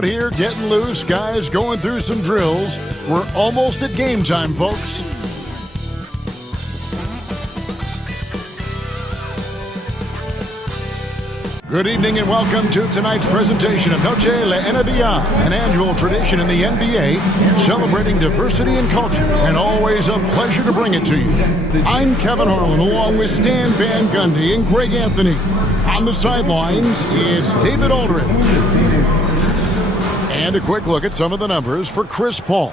out here getting loose, guys going through some drills. We're almost at game time, folks. Good evening and welcome to tonight's presentation of Noche La NBA, an annual tradition in the NBA celebrating diversity and culture, and always a pleasure to bring it to you. I'm Kevin Harlan along with Stan Van Gundy and Greg Anthony. On the sidelines is David Aldridge. And a quick look at some of the numbers for Chris Paul.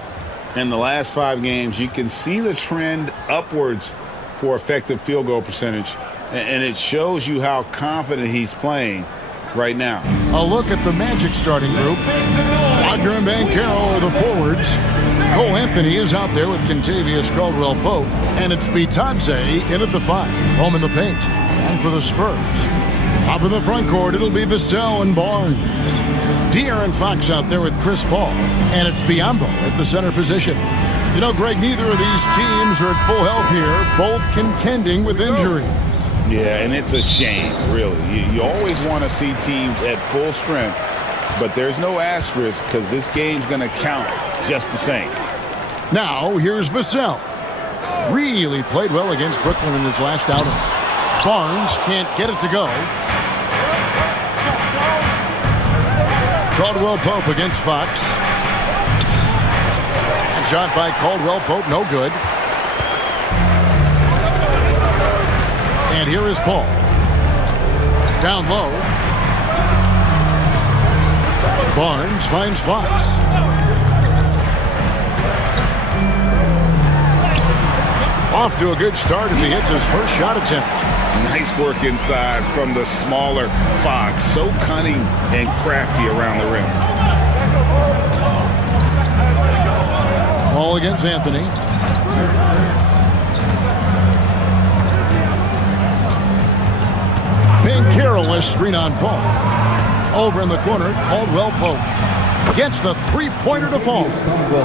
In the last 5 games, you can see the trend upwards for effective field goal percentage. And it shows you how confident he's playing right now. A look at the Magic starting group. Wagner and Banchero are the forwards. Cole Anthony is out there with Kentavious Caldwell-Pope. And it's Bitadze in at the 5. Home in the paint. And for the Spurs. Up in the front court, it'll be Vassell and Barnes. De'Aaron Fox out there with Chris Paul. And it's Biyombo at the center position. You know, Greg, neither of these teams are at full health here, both contending with injury. Yeah, and it's a shame, really. You always want to see teams at full strength, but there's no asterisk because this game's going to count just the same. Now, here's Vassell. Really played well against Brooklyn in his last outing. Barnes can't get it to go. Caldwell-Pope against Fox. And shot by Caldwell-Pope, no good. And here is Paul. Down low. Barnes finds Fox. Off to a good start as he hits his first shot attempt. Nice work inside from the smaller Fox. So cunning and crafty around the rim. Paul against Anthony. Banchero screen on Paul. Over in the corner, Caldwell-Pope gets the three-pointer to fall.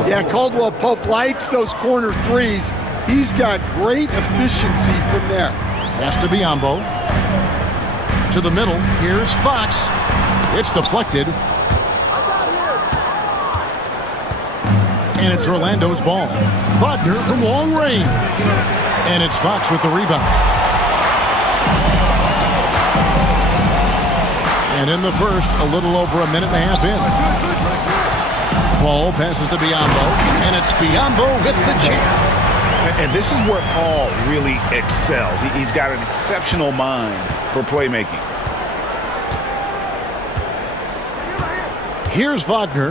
Yeah, Caldwell-Pope likes those corner threes. He's got great efficiency from there. Pass to Biyombo. To the middle, here's Fox. It's deflected. And it's Orlando's ball. Wagner from long range. And it's Fox with the rebound. And in the first, a little over a minute and a half in. Paul passes to Biyombo, and it's Biyombo with the jam. And this is where Paul really excels. He's got an exceptional mind for playmaking. Here's Wagner.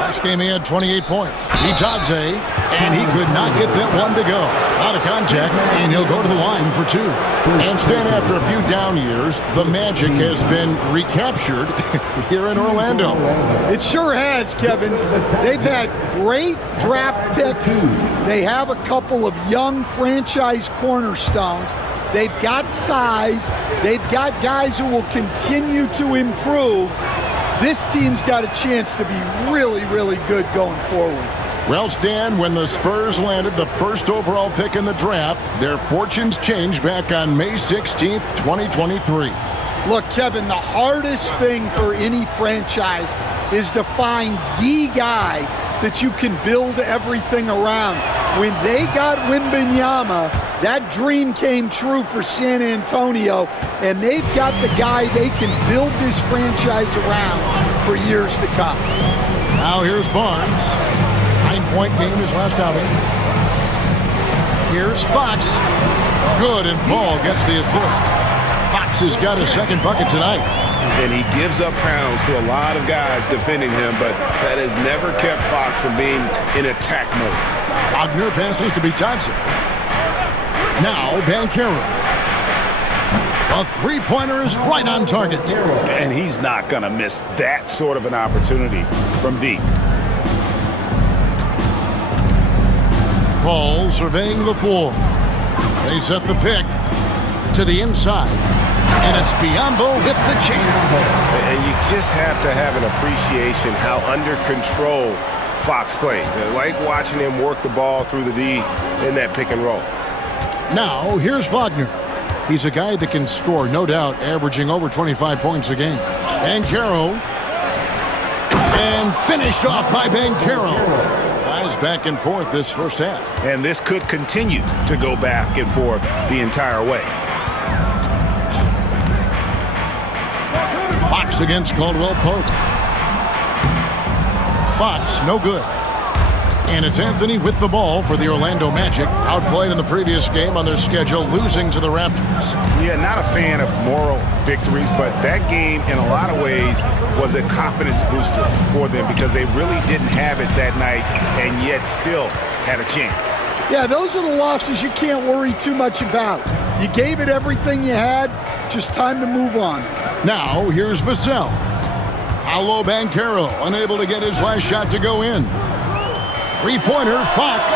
Last game he had 28 points. Bitadze, and he could not get that one to go. Out of contact, and he'll go to the line for 2. And Stan, after a few down years, the Magic has been recaptured here in Orlando. It sure has, Kevin. They've had great draft picks. They have a couple of young franchise cornerstones. They've got size. They've got guys who will continue to improve. This team's got a chance to be really, really good going forward. Well, Stan, when the Spurs landed the first overall pick in the draft, their fortunes changed back on May 16th, 2023. Look, Kevin, the hardest thing for any franchise is to find the guy that you can build everything around. When they got Wembanyama, that dream came true for San Antonio, and they've got the guy they can build this franchise around for years to come. Now here's Barnes. 9-point game his last outing. Here's Fox. Good, and Paul gets the assist. Fox has got his second bucket tonight. And he gives up pounds to a lot of guys defending him, but that has never kept Fox from being in attack mode. Wagner passes to Bitadze. Now Banchero. A three-pointer is right on target. And he's not going to miss that sort of an opportunity from deep. Paul surveying the floor. They set the pick to the inside. And it's Biyombo with the jam. And you just have to have an appreciation how under control Fox plays. I like watching him work the ball through the D in that pick and roll. Now, here's Wagner. He's a guy that can score, no doubt, averaging over 25 points a game. And Caro. And finished off by Banchero. Guys back and forth this first half. And this could continue to go back and forth the entire way. Fox against Caldwell Pope. Fox, no good. And it's Anthony with the ball for the Orlando Magic. Outplayed in the previous game on their schedule, losing to the Raptors. Yeah, not a fan of moral victories, but that game in a lot of ways was a confidence booster for them because they really didn't have it that night and yet still had a chance. Yeah, those are the losses you can't worry too much about. You gave it everything you had, just time to move on. Now, here's Vassell. Paolo Banchero, unable to get his last shot to go in. Three-pointer, Fox.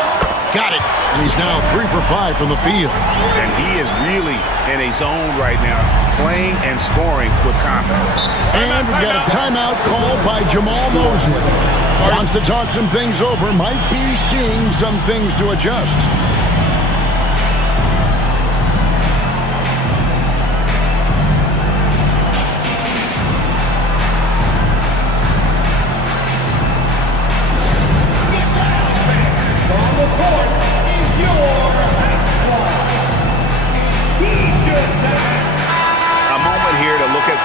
Got it. And he's now 3 for 5 from the field. And he is really in a zone right now, playing and scoring with confidence. And we've got a timeout called by Jamal Mosley. Wants to talk some things over, might be seeing some things to adjust.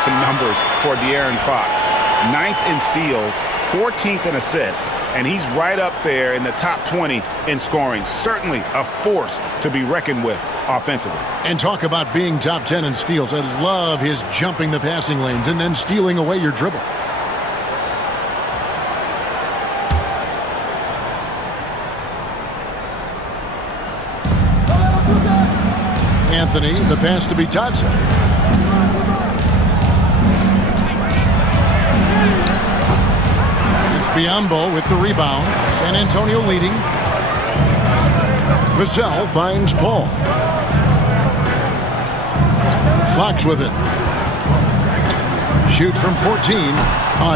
Some numbers for De'Aaron Fox. 9th in steals, 14th in assists, and he's right up there in the top 20 in scoring. Certainly a force to be reckoned with offensively. And talk about being top 10 in steals. I love his jumping the passing lanes and then stealing away your dribble. Anthony, the pass to Bitadze. Biombo with the rebound. San Antonio leading. Vassell finds Paul. Fox with it. Shoots from 14.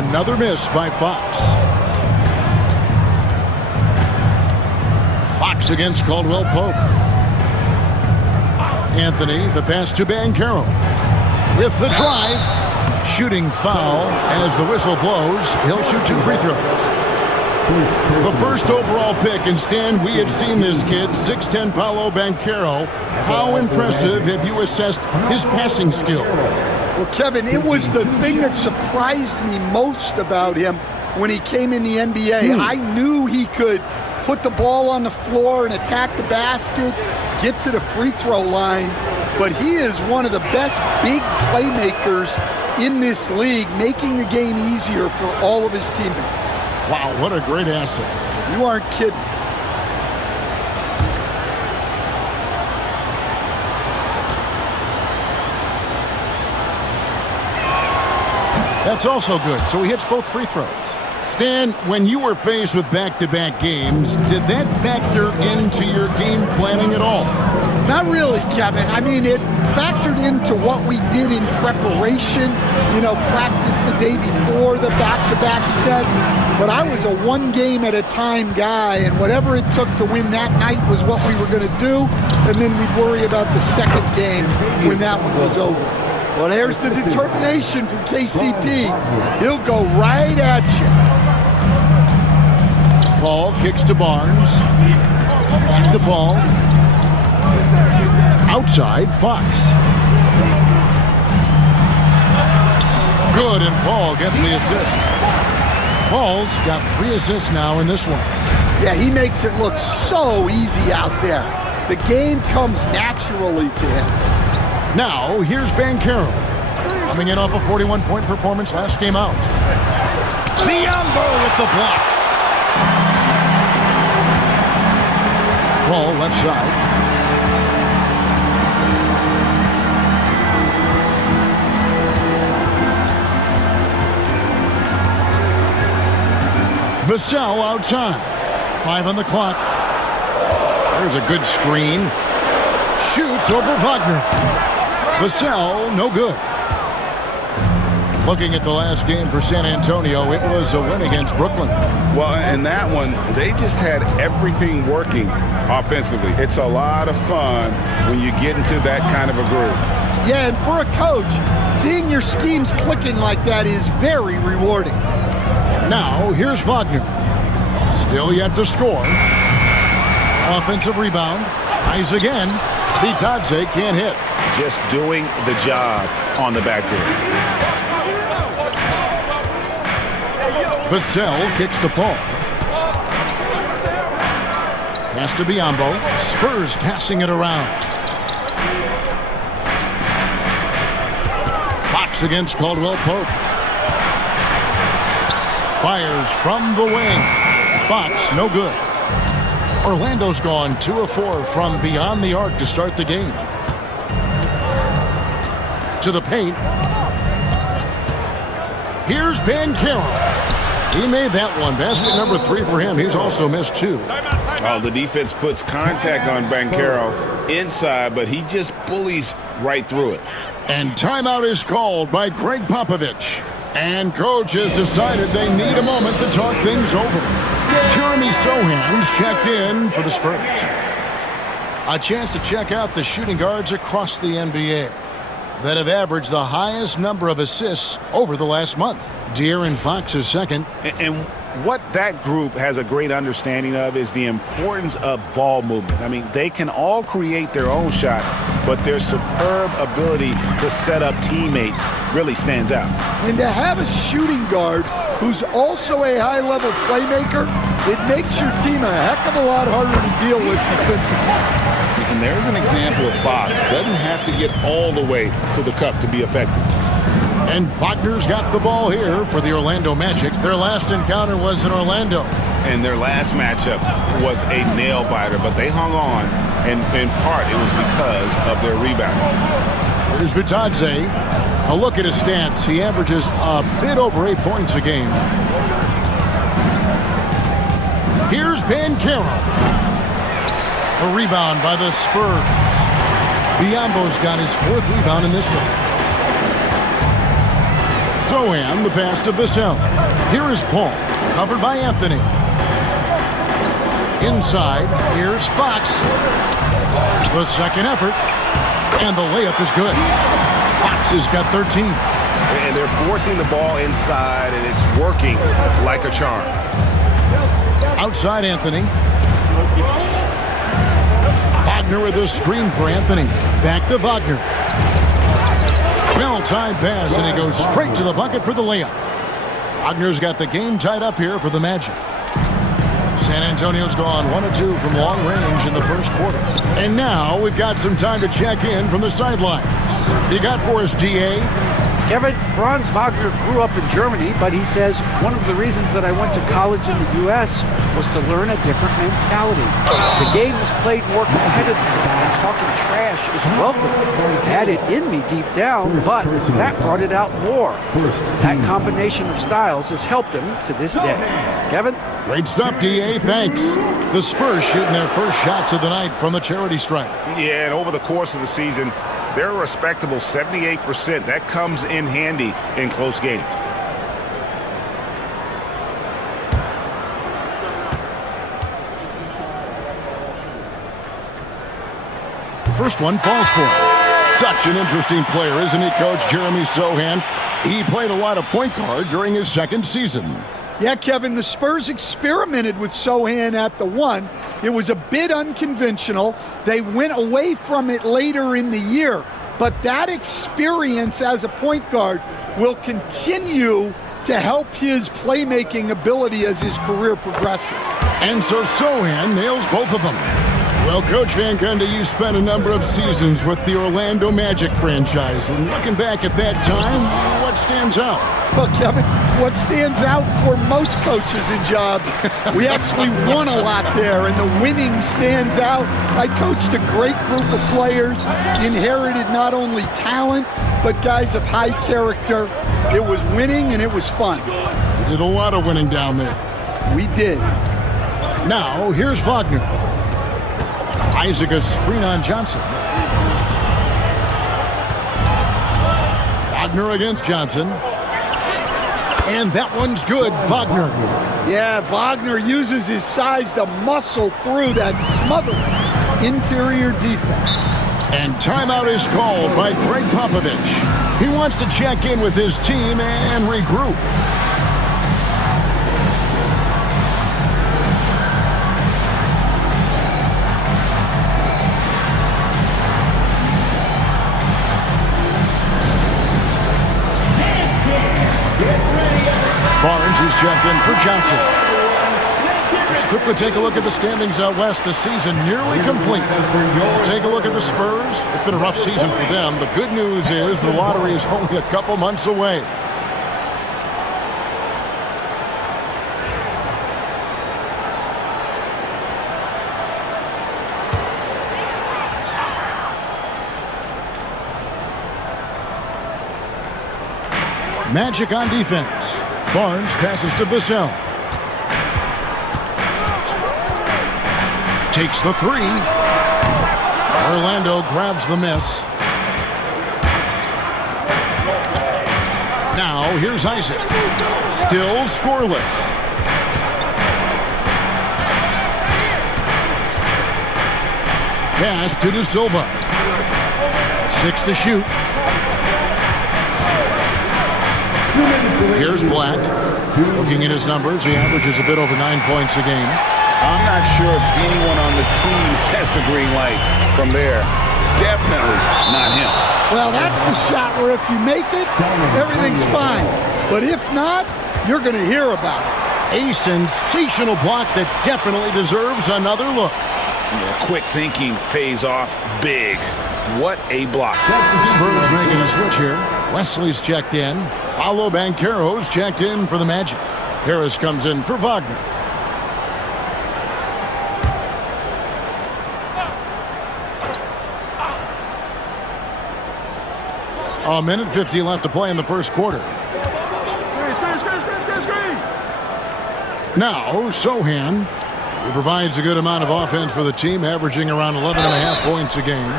Another miss by Fox. Fox against Caldwell Pope. Anthony, the pass to Banchero. With the drive. Shooting foul as the whistle blows. He'll shoot 2 free throws. The first overall pick, and Stan, we have seen this kid, 6'10" Paolo Banchero. How impressive have you assessed his passing skill? Well, Kevin, it was the thing that surprised me most about him when he came in the NBA. I knew he could put the ball on the floor and attack the basket, get to the free throw line, but he is one of the best big playmakers in this league, making the game easier for all of his teammates. Wow, what a great asset. You aren't kidding. That's also good, so he hits both free throws. Stan, when you were faced with back-to-back games, did that factor into your game planning at all? Not really, Kevin. I mean, it factored into what we did in preparation, practice the day before the back-to-back set. But I was a one-game-at-a-time guy, and whatever it took to win that night was what we were going to do, and then we'd worry about the second game when that one was over. Well, there's the determination from KCP. He'll go right at you. Paul kicks to Barnes. Back to Paul. Outside, Fox. Good, and Paul gets the assist. Paul's got 3 assists now in this one. Yeah, he makes it look so easy out there. The game comes naturally to him. Now, here's Banchero. Coming in off a 41-point performance last game out. Biombo with the block. Paul left side. Vassell outside. 5 on the clock. There's a good screen. Shoots over Wagner. Vassell, no good. Looking at the last game for San Antonio, it was a win against Brooklyn. Well, in that one, they just had everything working offensively. It's a lot of fun when you get into that kind of a groove. Yeah, and for a coach, seeing your schemes clicking like that is very rewarding. Now, here's Wagner. Still yet to score. Offensive rebound. Tries again. Bitadze can't hit. Just doing the job on the backboard. Vassell kicks to Paul. Pass to Biyombo. Spurs passing it around. Fox against Caldwell Pope. Fires from the wing. Fox, no good. Orlando's gone 2 of 4 from beyond the arc to start the game. To the paint. Here's Banchero. He made that one. Basket number 3 for him. He's also missed 2. Oh, the defense puts contact on Banchero inside, but he just bullies right through it. And timeout is called by Greg Popovich. And coach has decided they need a moment to talk things over. Jeremy Sohan's checked in for the Spurs. A chance to check out the shooting guards across the NBA that have averaged the highest number of assists over the last month. De'Aaron Fox is second. And what that group has a great understanding of is the importance of ball movement. I mean, they can all create their own shot, but their superb ability to set up teammates really stands out. And to have a shooting guard who's also a high-level playmaker, it makes your team a heck of a lot harder to deal with defensively. And there's an example of Fox. Doesn't have to get all the way to the cup to be effective. And Wagner's got the ball here for the Orlando Magic. Their last encounter was in Orlando. And their last matchup was a nail-biter, but they hung on, and in part it was because of their rebound. Here's Bitadze. A look at his stats. He averages a bit over 8 points a game. Here's Banchero. A rebound by the Spurs. Biyombo's got his 4th rebound in this one. Sohan, the pass to Vassell. Here is Paul, covered by Anthony. Inside, here's Fox. The second effort, and the layup is good. Fox has got 13. And they're forcing the ball inside, and it's working like a charm. Outside Anthony. Wagner with a screen for Anthony. Back to Wagner. Well-timed pass, and he goes straight to the bucket for the layup. Wagner's got the game tied up here for the Magic. San Antonio's gone 1 of 2 from long range in the first quarter. And now we've got some time to check in from the sidelines. You got for us, D.A.? Kevin, Franz Wagner grew up in Germany, but he says one of the reasons that I went to college in the U.S. was to learn a different mentality. The game is played more competitively, and talking trash is welcome. I had it in me deep down, but that brought it out more. That combination of styles has helped him to this day. Kevin? Great stuff, D.A. Thanks. The Spurs shooting their first shots of the night from the charity stripe. Yeah, and over the course of the season, they're a respectable 78%. That comes in handy in close games. First one falls for him. Such an interesting player, isn't he, Coach Jeremy Sohan? He played a lot of point guard during his second season. Yeah, Kevin, the Spurs experimented with Sohan at the 1. It was a bit unconventional. They went away from it later in the year. But that experience as a point guard will continue to help his playmaking ability as his career progresses. And so Sohan nails both of them. Well, Coach Van Gundy, you spent a number of seasons with the Orlando Magic franchise. And looking back at that time, what stands out? Well, Kevin, what stands out for most coaches in jobs, we actually won a lot there, and the winning stands out. I coached a great group of players, inherited not only talent, but guys of high character. It was winning, and it was fun. You did a lot of winning down there. We did. Now, here's Wagner. Isaac a screen on Johnson. Wagner against Johnson. And that one's good, Wagner. Yeah, Wagner uses his size to muscle through that smothering interior defense. And timeout is called by Greg Popovich. He wants to check in with his team and regroup. in for Johnson. Let's quickly take a look at the standings out west. The season nearly complete. Take a look at the Spurs. It's been a rough season for them. The good news is the lottery is only a couple months away. Magic on defense. Barnes passes to Vassell. Takes the three. Orlando grabs the miss. Now here's Isaac. Still scoreless. Pass to De Silva. 6 to shoot. Here's Black. Looking at his numbers, he averages a bit over 9 points a game. I'm not sure if anyone on the team has the green light from there. Definitely not him. Well, that's the shot where if you make it, everything's fine. But if not, you're going to hear about it. A sensational block that definitely deserves another look. Yeah, quick thinking pays off big. What a block. Spurs making a switch here. Wesley's checked in. Paolo Banchero's checked in for the Magic. Harris comes in for Wagner. A minute 50 left to play in the first quarter. Now, Sohan. He provides a good amount of offense for the team, averaging around 11.5 points a game.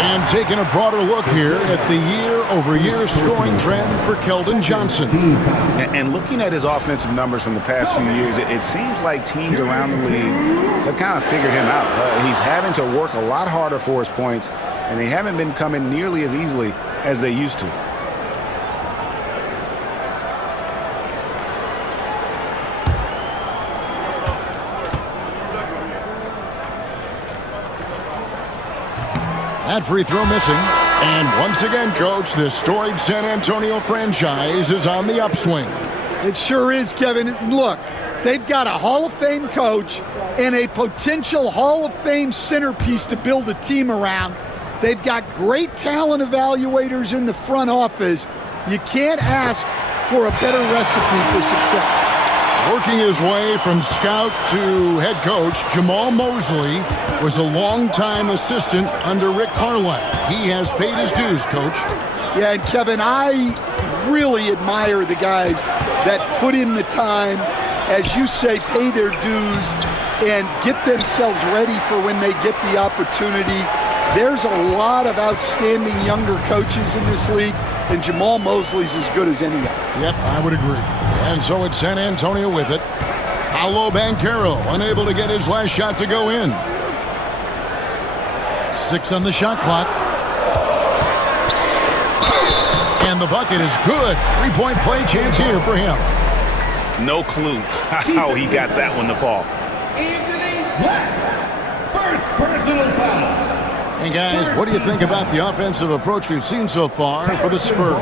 And taking a broader look here at the year-over-year scoring trend for Keldon Johnson. And looking at his offensive numbers from the past few years, it seems like teams around the league have kind of figured him out. He's having to work a lot harder for his points, and they haven't been coming nearly as easily as they used to. That free throw missing. And once again, Coach, the storied San Antonio franchise is on the upswing. It sure is, Kevin. Look, they've got a Hall of Fame coach and a potential Hall of Fame centerpiece to build a team around. They've got great talent evaluators in the front office. You can't ask for a better recipe for success. Working his way from scout to head coach, Jamal Mosley was a longtime assistant under Rick Carlisle. He has paid his dues, Coach. Yeah, and Kevin, I really admire the guys that put in the time, as you say, pay their dues and get themselves ready for when they get the opportunity. There's a lot of outstanding younger coaches in this league, and Jamal Mosley's as good as any of them. Yep, I would agree. And so it's San Antonio with it. Paolo Banchero unable to get his last shot to go in. 6 on the shot clock. And the bucket is good. 3-point play chance here for him. No clue how he got that one to fall. First personal foul. And guys, what do you think about the offensive approach we've seen so far for the Spurs?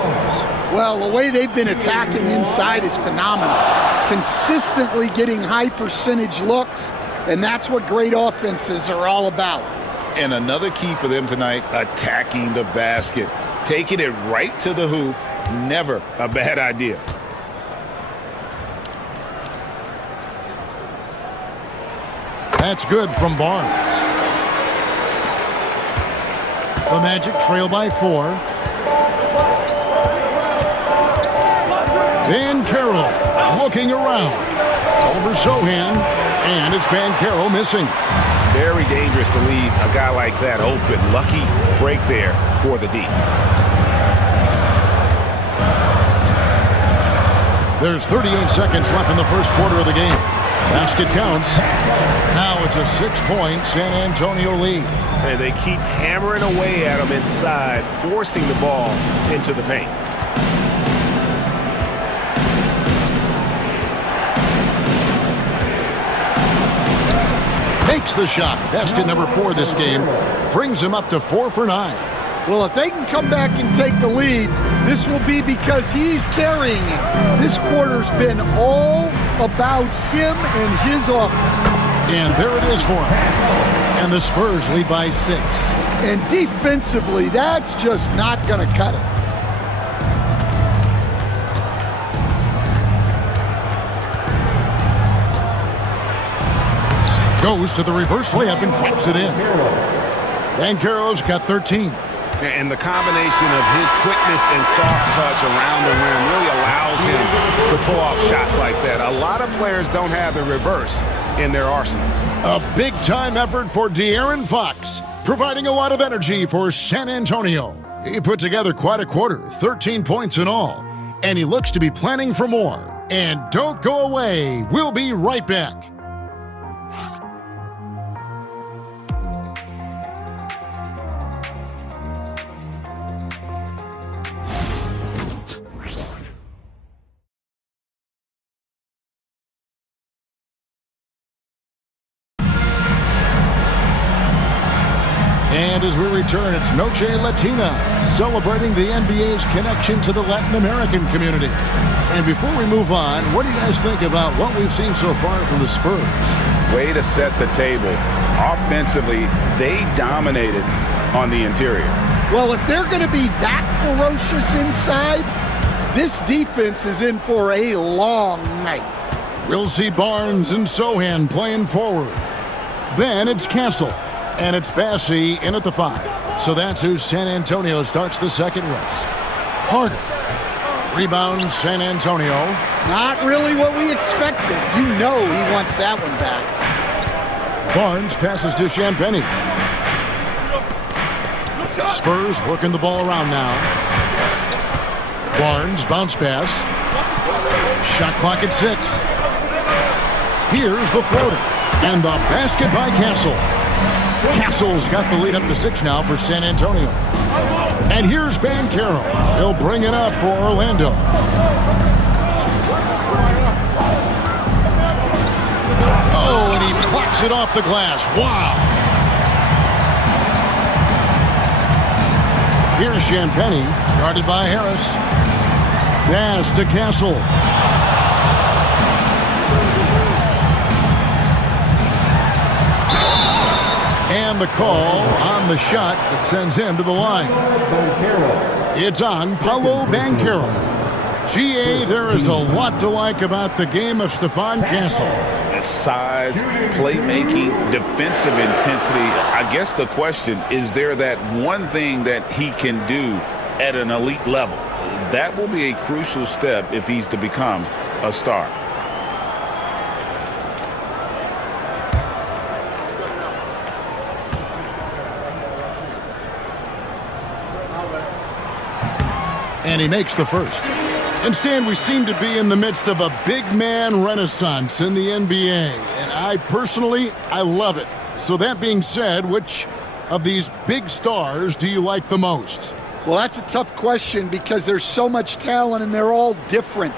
Well, the way they've been attacking inside is phenomenal. Consistently getting high percentage looks, and that's what great offenses are all about. And another key for them tonight, attacking the basket. Taking it right to the hoop, never a bad idea. That's good from Barnes. The Magic trail by 4. Banchero looking around. Over Sohan. And it's Banchero missing. Very dangerous to leave a guy like that open. Lucky break there for the D. There's 38 seconds left in the first quarter of the game. Basket counts. Now it's a 6-point San Antonio lead. And they keep hammering away at him inside, forcing the ball into the paint. Makes the shot. Basket number 4 this game. Brings him up to 4 for 9. Well, if they can come back and take the lead, This will be because he's carrying it. This quarter's been all about him and his offense. And there it is for him. And the Spurs lead by 6. And defensively, that's just not going to cut it. Goes to the reverse layup and claps it in. Banchero's got 13. And the combination of his quickness and soft touch around the rim really allows him to pull off shots like that. A lot of players don't have the reverse in their arsenal. A big-time effort for De'Aaron Fox, providing a lot of energy for San Antonio. He put together quite a quarter, 13 points in all, and he looks to be planning for more. And don't go away. We'll be right back. And as we return, it's Noche Latina, celebrating the NBA's connection to the Latin American community. And before we move on, what do you guys think about what we've seen so far from the Spurs? Way to set the table. Offensively, they dominated on the interior. Well, if they're going to be that ferocious inside, this defense is in for a long night. We'll see Barnes and Sohan playing forward. Then it's Castle. And it's Bassey in at the 5. So that's who San Antonio starts the second with. Carter. Rebound San Antonio. Not really what we expected. You know he wants that one back. Barnes passes to Champagnie. Spurs working the ball around now. Barnes bounce pass. Shot clock at 6. Here's the floater. And the basket by Castle. Castle's got the lead up to 6 now for San Antonio. And here's Banchero. He'll bring it up for Orlando. Oh, and he blocks it off the glass. Wow. Here's Champagnie, guarded by Harris. Pass to Castle. And the call on the shot that sends him to the line. It's on Paolo Banchero. GA, there is a lot to like about the game of Stephon Castle. Size, playmaking, defensive intensity. I guess the question, is there that one thing that he can do at an elite level? That will be a crucial step if he's to become a star. And he makes the first. And Stan, we seem to be in the midst of a big man renaissance in the NBA. And I love it. So that being said, which of these big stars do you like the most? Well, that's a tough question because there's so much talent and they're all different.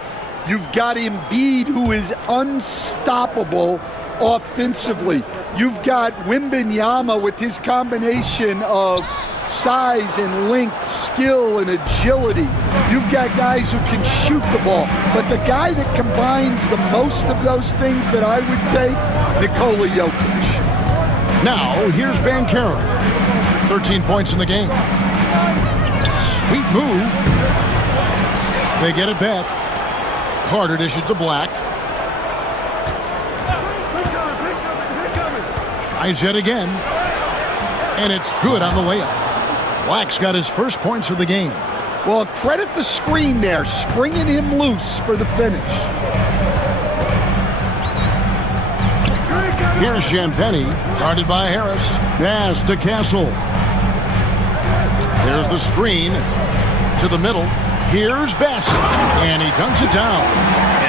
You've got Embiid, who is unstoppable offensively. You've got Wembanyama with his combination of size and length, skill and agility. You've got guys who can shoot the ball. But the guy that combines the most of those things that I would take, Nikola Jokic. Now, here's Banchero. 13 points in the game. Sweet move. They get it back. Carter dishes to Black. Tries yet again. And it's good on the layup. Black's got his first points of the game. Well, credit the screen there, springing him loose for the finish. Here's Champagnie, guarded by Harris. Pass to Castle. There's the screen to the middle. Here's Bassett, and he dunks it down.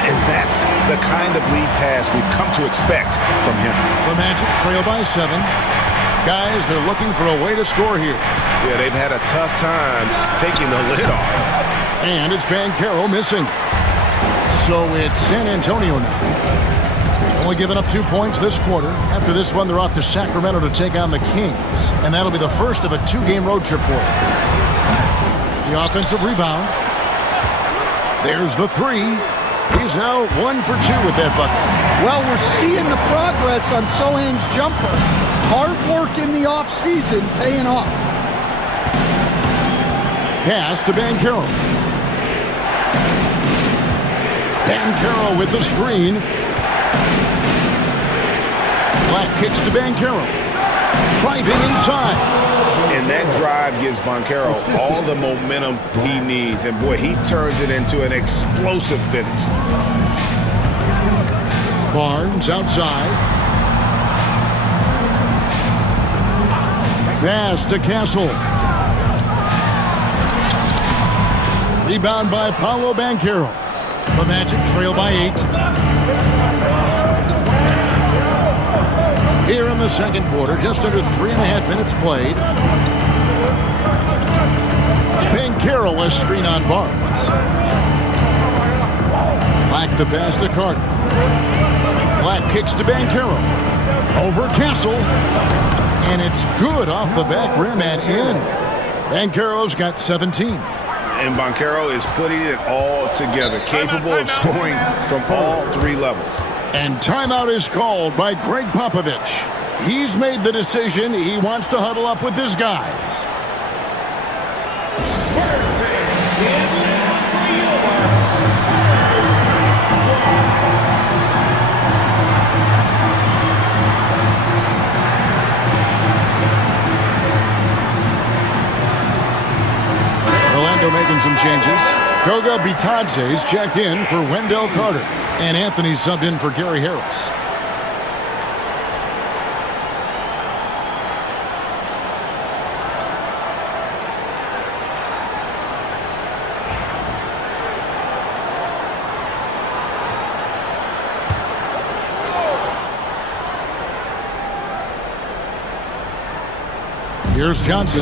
And that's the kind of lead pass we've come to expect from him. The Magic trail by 7. Guys, they're looking for a way to score here. Yeah, they've had a tough time taking the lid off. And it's Banchero missing. So it's San Antonio now. Only giving up 2 points this quarter. After this one, they're off to Sacramento to take on the Kings. And that'll be the first of a 2-game road trip for them. The offensive rebound. There's the three. He's now 1 for 2 with that bucket. Well, we're seeing the progress on Sochan's jumper. Hard work in the offseason paying off. Pass to Banchero. Banchero with the screen. Black kicks to Banchero. Driving inside. And that drive gives Banchero all the momentum he needs. And, boy, he turns it into an explosive finish. Barnes outside. Pass to Castle. Rebound by Paolo Banchero. The Magic trail by 8. Here in the second quarter, just under 3.5 minutes played. Banchero a screen on Barnes. Black the pass to Carter. Black kicks to Banchero. Over Castle. And it's good off the back rim and in. Banchero's got 17. And Banchero is putting it all together, capable of scoring from all 3 levels. And timeout is called by Greg Popovich. He's made the decision. He wants to huddle up with his guys. Orlando making some changes. Goga Bitadze's checked in for Wendell Carter. And Anthony subbed in for Gary Harris. Here's Johnson.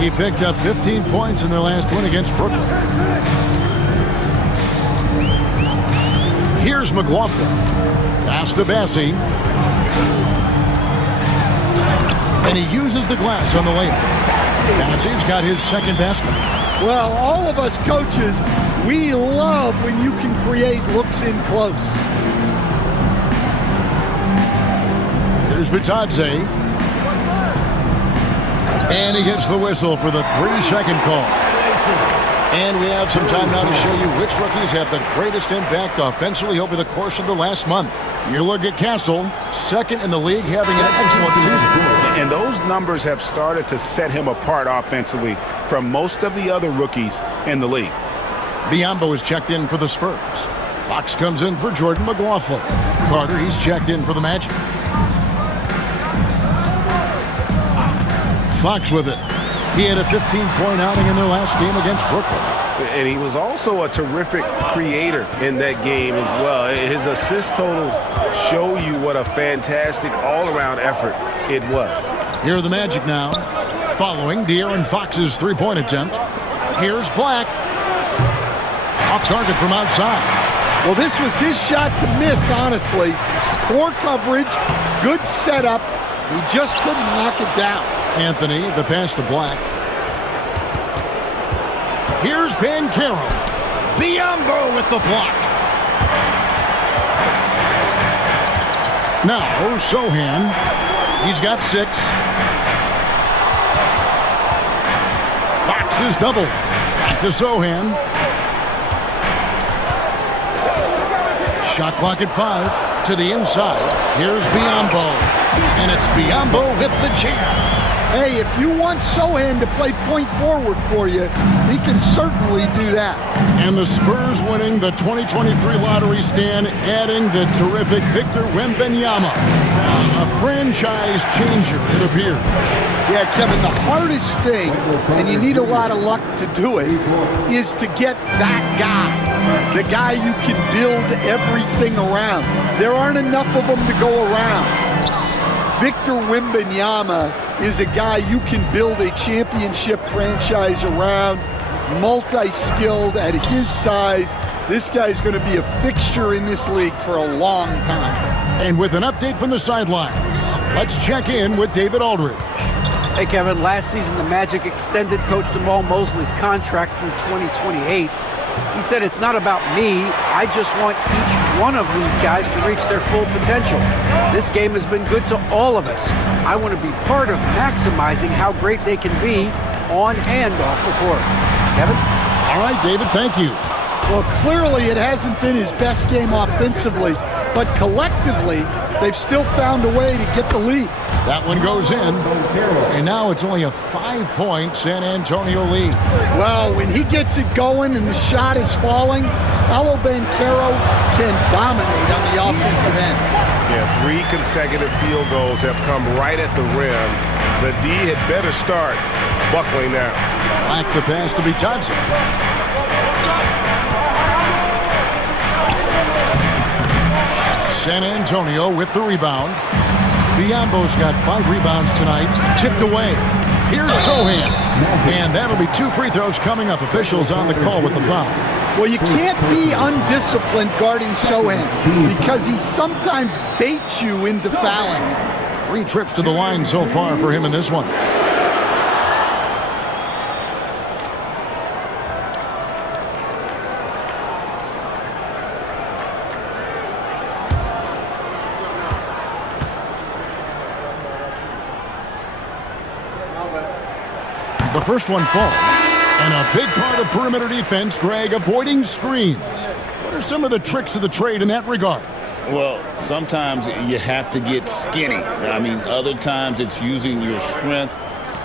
He picked up 15 points in their last win against Brooklyn. Here's McLaughlin. Pass to Bassie. And he uses the glass on the layup. Bassie's got his second basket. Well, all of us coaches, we love when you can create looks in close. Here's Bitadze. And he gets the whistle for the 3-second call. And we have some time now to show you which rookies have the greatest impact offensively over the course of the last month. You look at Castle, second in the league, having an excellent season. And those numbers have started to set him apart offensively from most of the other rookies in the league. Biyombo is checked in for the Spurs. Fox comes in for Jordan McLaughlin. Carter, he's checked in for the Magic. Fox with it. He had a 15-point outing in their last game against Brooklyn. And he was also a terrific creator in that game as well. His assist totals show you what a fantastic all-around effort it was. Here are the Magic now, following De'Aaron Fox's three-point attempt. Here's Black. Off target from outside. Well, this was his shot to miss, honestly. Poor coverage, good setup. He just couldn't knock it down. Anthony, the pass to Black. Here's Banchero. Biyombo with the block. Now, Sochan. He's got 6. Fox is double. Back to Sochan. Shot clock at 5. To the inside. Here's Biyombo. And it's Biyombo with the jam. Hey, if you want Sochan to play point forward for you, he can certainly do that. And the Spurs winning the 2023 lottery stand, adding the terrific Victor Wembanyama. A franchise changer, it appears. Yeah, Kevin, the hardest thing, and you need a lot of luck to do it, is to get that guy. The guy you can build everything around. There aren't enough of them to go around. Victor Wembanyama is a guy you can build a championship franchise around, multi-skilled at his size. This guy's going to be a fixture in this league for a long time. And with an update from the sidelines, let's check in with David Aldridge. Hey, Kevin, last season the Magic extended Coach Jamal Mosley's contract through 2028. He He said, it's not about me. I just want each one of these guys to reach their full potential. This game has been good to all of us. I want to be part of maximizing how great they can be on and off the court. Kevin? All right, David, thank you. Well, clearly it hasn't been his best game offensively, but collectively, they've still found a way to get the lead. That one goes in, and now it's only a 5-point San Antonio lead. Well, when he gets it going and the shot is falling, Paolo Banchero can dominate on the offensive end. Yeah, 3 consecutive field goals have come right at the rim. The D had better start buckling now. Back the pass to Bitadze. San Antonio with the rebound. Biyombo's got 5 rebounds tonight. Tipped away. Here's Sohan. And that'll be 2 free throws coming up. Officials on the call with the foul. Well, you can't be undisciplined guarding Sohan because he sometimes baits you into fouling. 3 trips to the line so far for him in this one. The first one falls. And a big part of perimeter defense, Greg, avoiding screens. What are some of the tricks of the trade in that regard? Well, sometimes you have to get skinny. I mean, other times it's using your strength.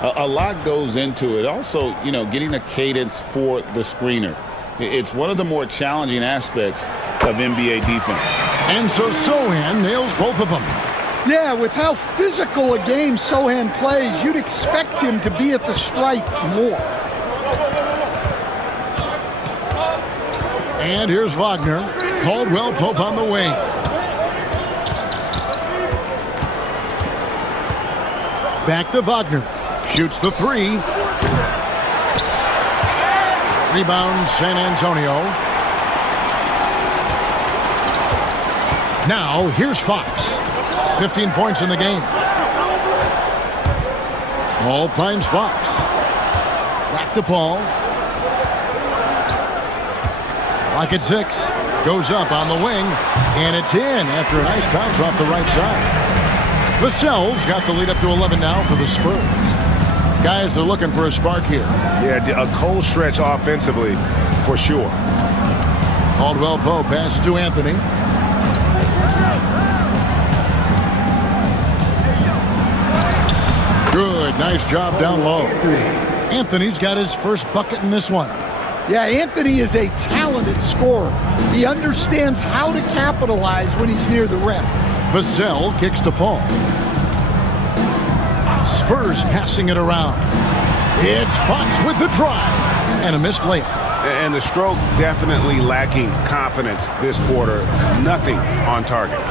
A lot goes into it. Also, you know, getting a cadence for the screener. It's one of the more challenging aspects of NBA defense. And so Sohan nails both of them. Yeah, with how physical a game Sohan plays, you'd expect him to be at the stripe more. And here's Wagner. Caldwell Pope on the wing. Back to Wagner. Shoots the 3. Rebound San Antonio. Now here's Fox. 15 points in the game. Paul finds Fox. Back to Paul. Clock at 6. Goes up on the wing. And it's in after a nice bounce off the right side. Vassell's got the lead up to 11 now for the Spurs. Guys are looking for a spark here. Yeah, a cold stretch offensively for sure. Caldwell Pope pass to Anthony. Good, nice job down low. Anthony's got his first bucket in this one. Yeah, Anthony is a talented scorer. He understands how to capitalize when he's near the rim. Vassell kicks to Paul. Spurs passing it around. It's Fox with the drive. And a missed layup. And the stroke definitely lacking confidence this quarter. Nothing on target.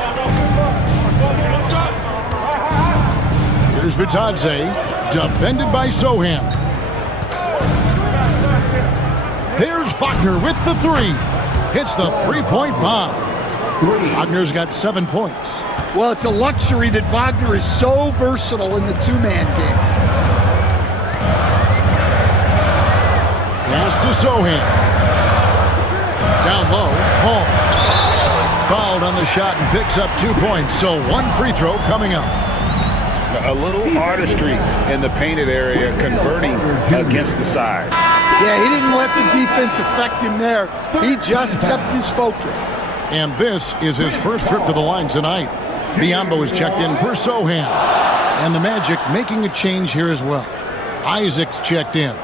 Here's Bitadze, defended by Sohan. There's Wagner with the 3. Hits the 3-point bomb. Wagner's got 7 points. Well, it's a luxury that Wagner is so versatile in the 2-man game. Pass to Sohan. Down low, Hall. Fouled on the shot and picks up 2 points. So 1 free throw coming up. A little artistry in the painted area, converting against the size. Yeah, he didn't let the defense affect him there. He just kept his focus. And this is his first trip to the line tonight. Biyombo is checked in for Sohan. And the Magic making a change here as well. Isaac's checked in.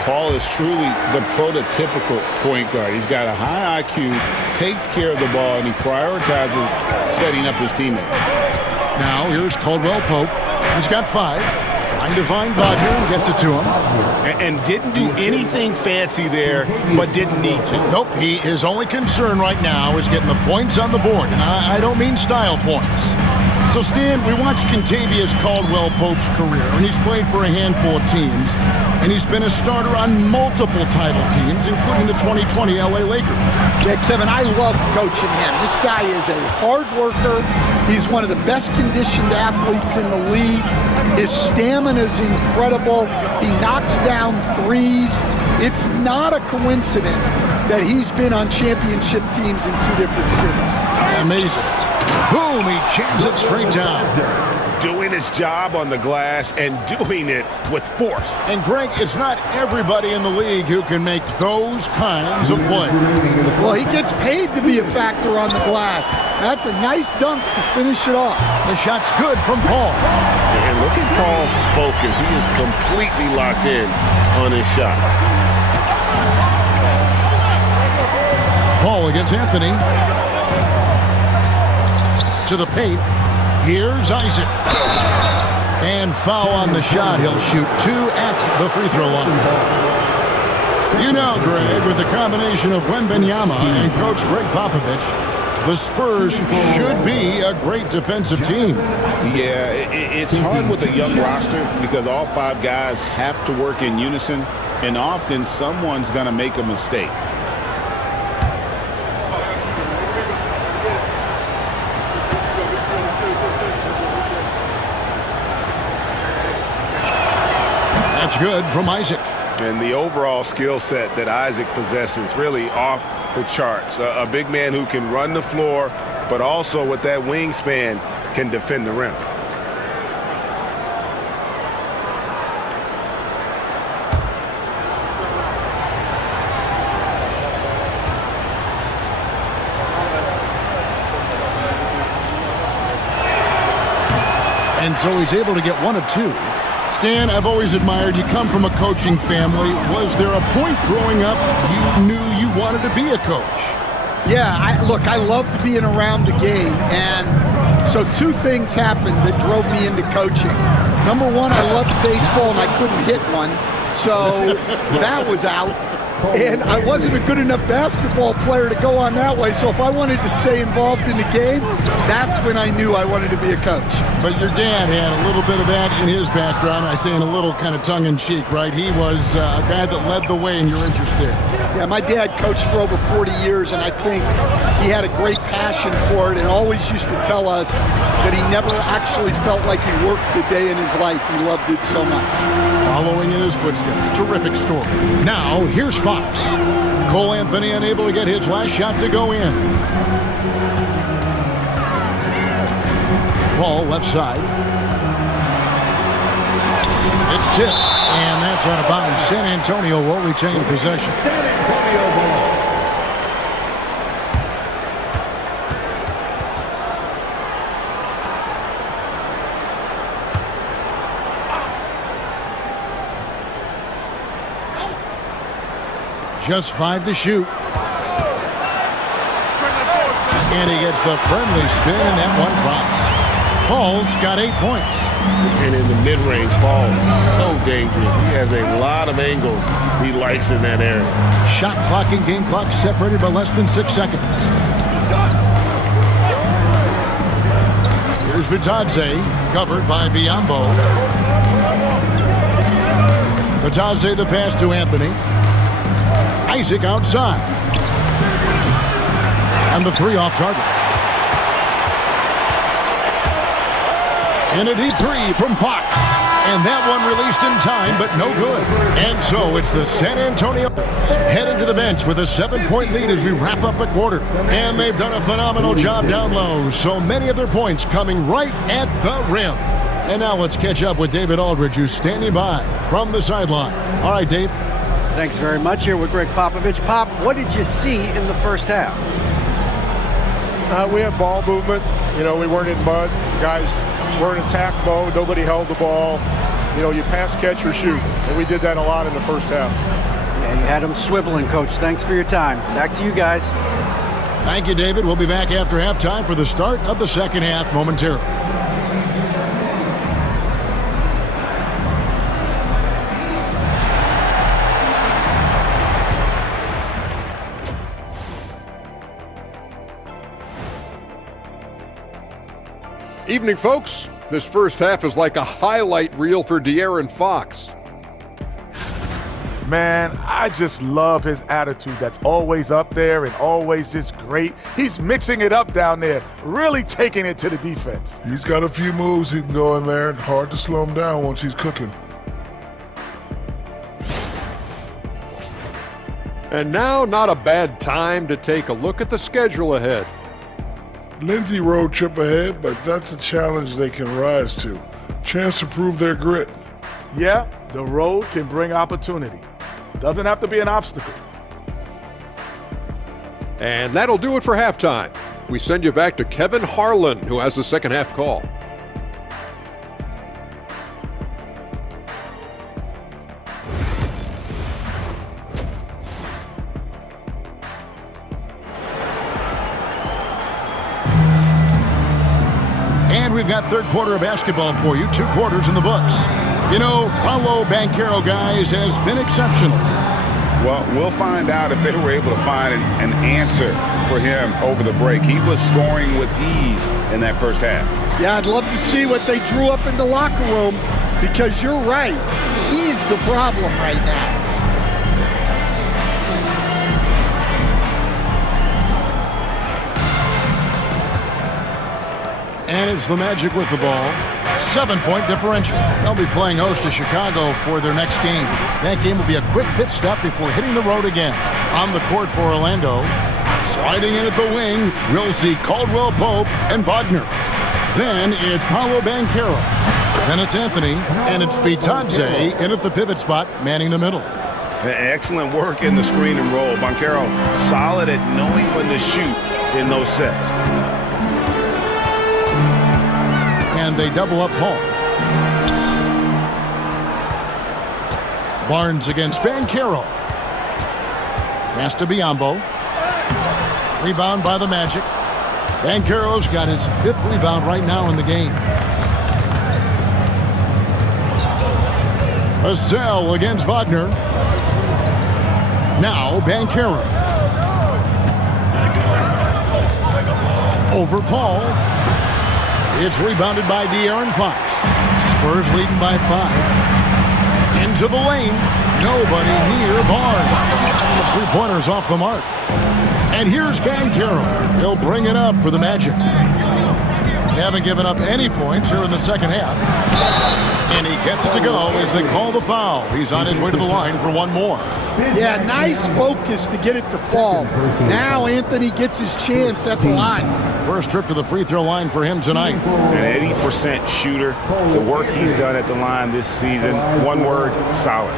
Paul is truly the prototypical point guard. He's got a high IQ, takes care of the ball, and he prioritizes setting up his teammates. Now here's Caldwell Pope. He's got 5. Trying to find Wagner and gets it to him. And didn't do anything fancy there, but didn't need to. Nope, his only concern right now is getting the points on the board. And I don't mean style points. So, Stan, we watched Kentavious Caldwell-Pope's career, and he's played for a handful of teams, and he's been a starter on multiple title teams, including the 2020 LA Lakers. Yeah, Kevin, I loved coaching him. This guy is a hard worker. He's one of the best conditioned athletes in the league. His stamina is incredible. He knocks down threes. It's not a coincidence that he's been on championship teams in 2 different cities. Amazing. Boom, he jams it straight down. Doing his job on the glass and doing it with force. And Greg, it's not everybody in the league who can make those kinds of plays. Well, he gets paid to be a factor on the glass. That's a nice dunk to finish it off. The shot's good from Paul. And look at Paul's focus. He is completely locked in on his shot. Paul against Anthony. To the paint. Here's Isaac. And foul on the shot. He'll shoot 2 at the free throw line. You know, Greg, with the combination of Wembanyama and Coach Greg Popovich, the Spurs should be a great defensive team. Yeah, it's hard with a young roster because all 5 guys have to work in unison, and often someone's going to make a mistake. That's good from Isaac. And the overall skill set that Isaac possesses really off the charts. A big man who can run the floor, but also with that wingspan can defend the rim. And so he's able to get 1 of 2. Stan, I've always admired you. Come from a coaching family. Was there a point growing up you knew you wanted to be a coach? Yeah, I loved being around the game. And so 2 things happened that drove me into coaching. Number 1, I loved baseball and I couldn't hit one. So that was out. And I wasn't a good enough basketball player to go on that way. So if I wanted to stay involved in the game, that's when I knew I wanted to be a coach. But your dad had a little bit of that in his background. I say in a little kind of tongue-in-cheek, right? He was a guy that led the way in your interest there. Yeah, my dad coached for over 40 years, and I think he had a great passion for it and always used to tell us that he never actually felt like he worked a day in his life. He loved it so much. Following in his footsteps. Terrific story. Now, here's Fox. Cole Anthony unable to get his last shot to go in. Paul left side. It's tipped, and that's out of bounds. San Antonio will retain possession. San Antonio ball. Just 5 to shoot. And he gets the friendly spin, and that one drops. Paul's got 8 points. And in the mid-range, Paul is so dangerous. He has a lot of angles he likes in that area. Shot clock and game clock separated by less than 6 seconds. Here's Bitadze, covered by Biyombo. Bitadze the pass to Anthony. Isaac outside. And the 3 off target. And a deep 3 from Fox. And that one released in time, but no good. And so it's the San Antonio heading to the bench with a 7-point lead as we wrap up the quarter. And they've done a phenomenal job down low. So many of their points coming right at the rim. And now let's catch up with David Aldridge, who's standing by from the sideline. All right, Dave. Thanks very much. Here with Greg Popovich. Pop, what did you see in the first half? We had ball movement. You know, we weren't in mud. Guys were in attack mode. Nobody held the ball. You know, you pass, catch, or shoot. And we did that a lot in the first half. Yeah, you had them swiveling, Coach. Thanks for your time. Back to you guys. Thank you, David. We'll be back after halftime for the start of the second half momentarily. Evening, folks. This first half is like a highlight reel for De'Aaron Fox. Man, I just love his attitude that's always up there and always just great. He's mixing it up down there, really taking it to the defense. He's got a few moves he can go in there. Hard to slow him down once he's cooking. And now, not a bad time to take a look at the schedule ahead. Lindsay road trip ahead, but that's a challenge they can rise to. Chance to prove their grit. Yeah, the road can bring opportunity. Doesn't have to be an obstacle. And that'll do it for halftime. We send you back to Kevin Harlan, who has the second half call. And we've got third quarter of basketball for you, 2 quarters in the books. You know, Paolo Banchero, guys, has been exceptional. Well, we'll find out if they were able to find an answer for him over the break. He was scoring with ease in that first half. Yeah, I'd love to see what they drew up in the locker room, because you're right. He's the problem right now. And it's the Magic with the ball. 7-point differential. They'll be playing host to Chicago for their next game. That game will be a quick pit stop before hitting the road again. On the court for Orlando. Sliding in at the wing, we'll see Caldwell Pope and Wagner. Then it's Paolo Banchero. Then it's Anthony, and it's Bitadze in at the pivot spot, manning the middle. Excellent work in the screen and roll. Banchero solid at knowing when to shoot in those sets. And they double up Paul. Barnes against Banchero. Pass to Biyombo. Rebound by the Magic. Banchero's got his 5th rebound right now in the game. Vassell against Wagner. Now Banchero. Over Paul. It's rebounded by De'Aaron Fox. Spurs leading by 5. Into the lane. Nobody near Barnes. His 3-pointers off the mark. And here's Banchero. He'll bring it up for the Magic. They haven't given up any points here in the second half. And he gets it to go as they call the foul. He's on his way to the line for one more. Yeah, nice focus to get it to fall. Now Anthony gets his chance at the line. First trip to the free throw line for him tonight. An 80% shooter. The work he's done at the line this season, one word, solid.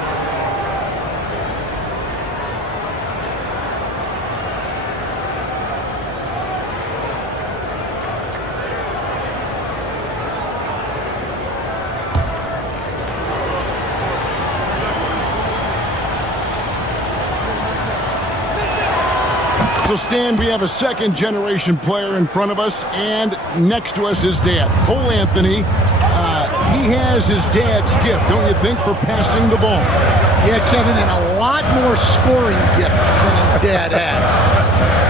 So, Stan, we have a second-generation player in front of us, and next to us is Dad. Cole Anthony, he has his dad's gift, don't you think, for passing the ball? Yeah, Kevin, and a lot more scoring gift than his dad had.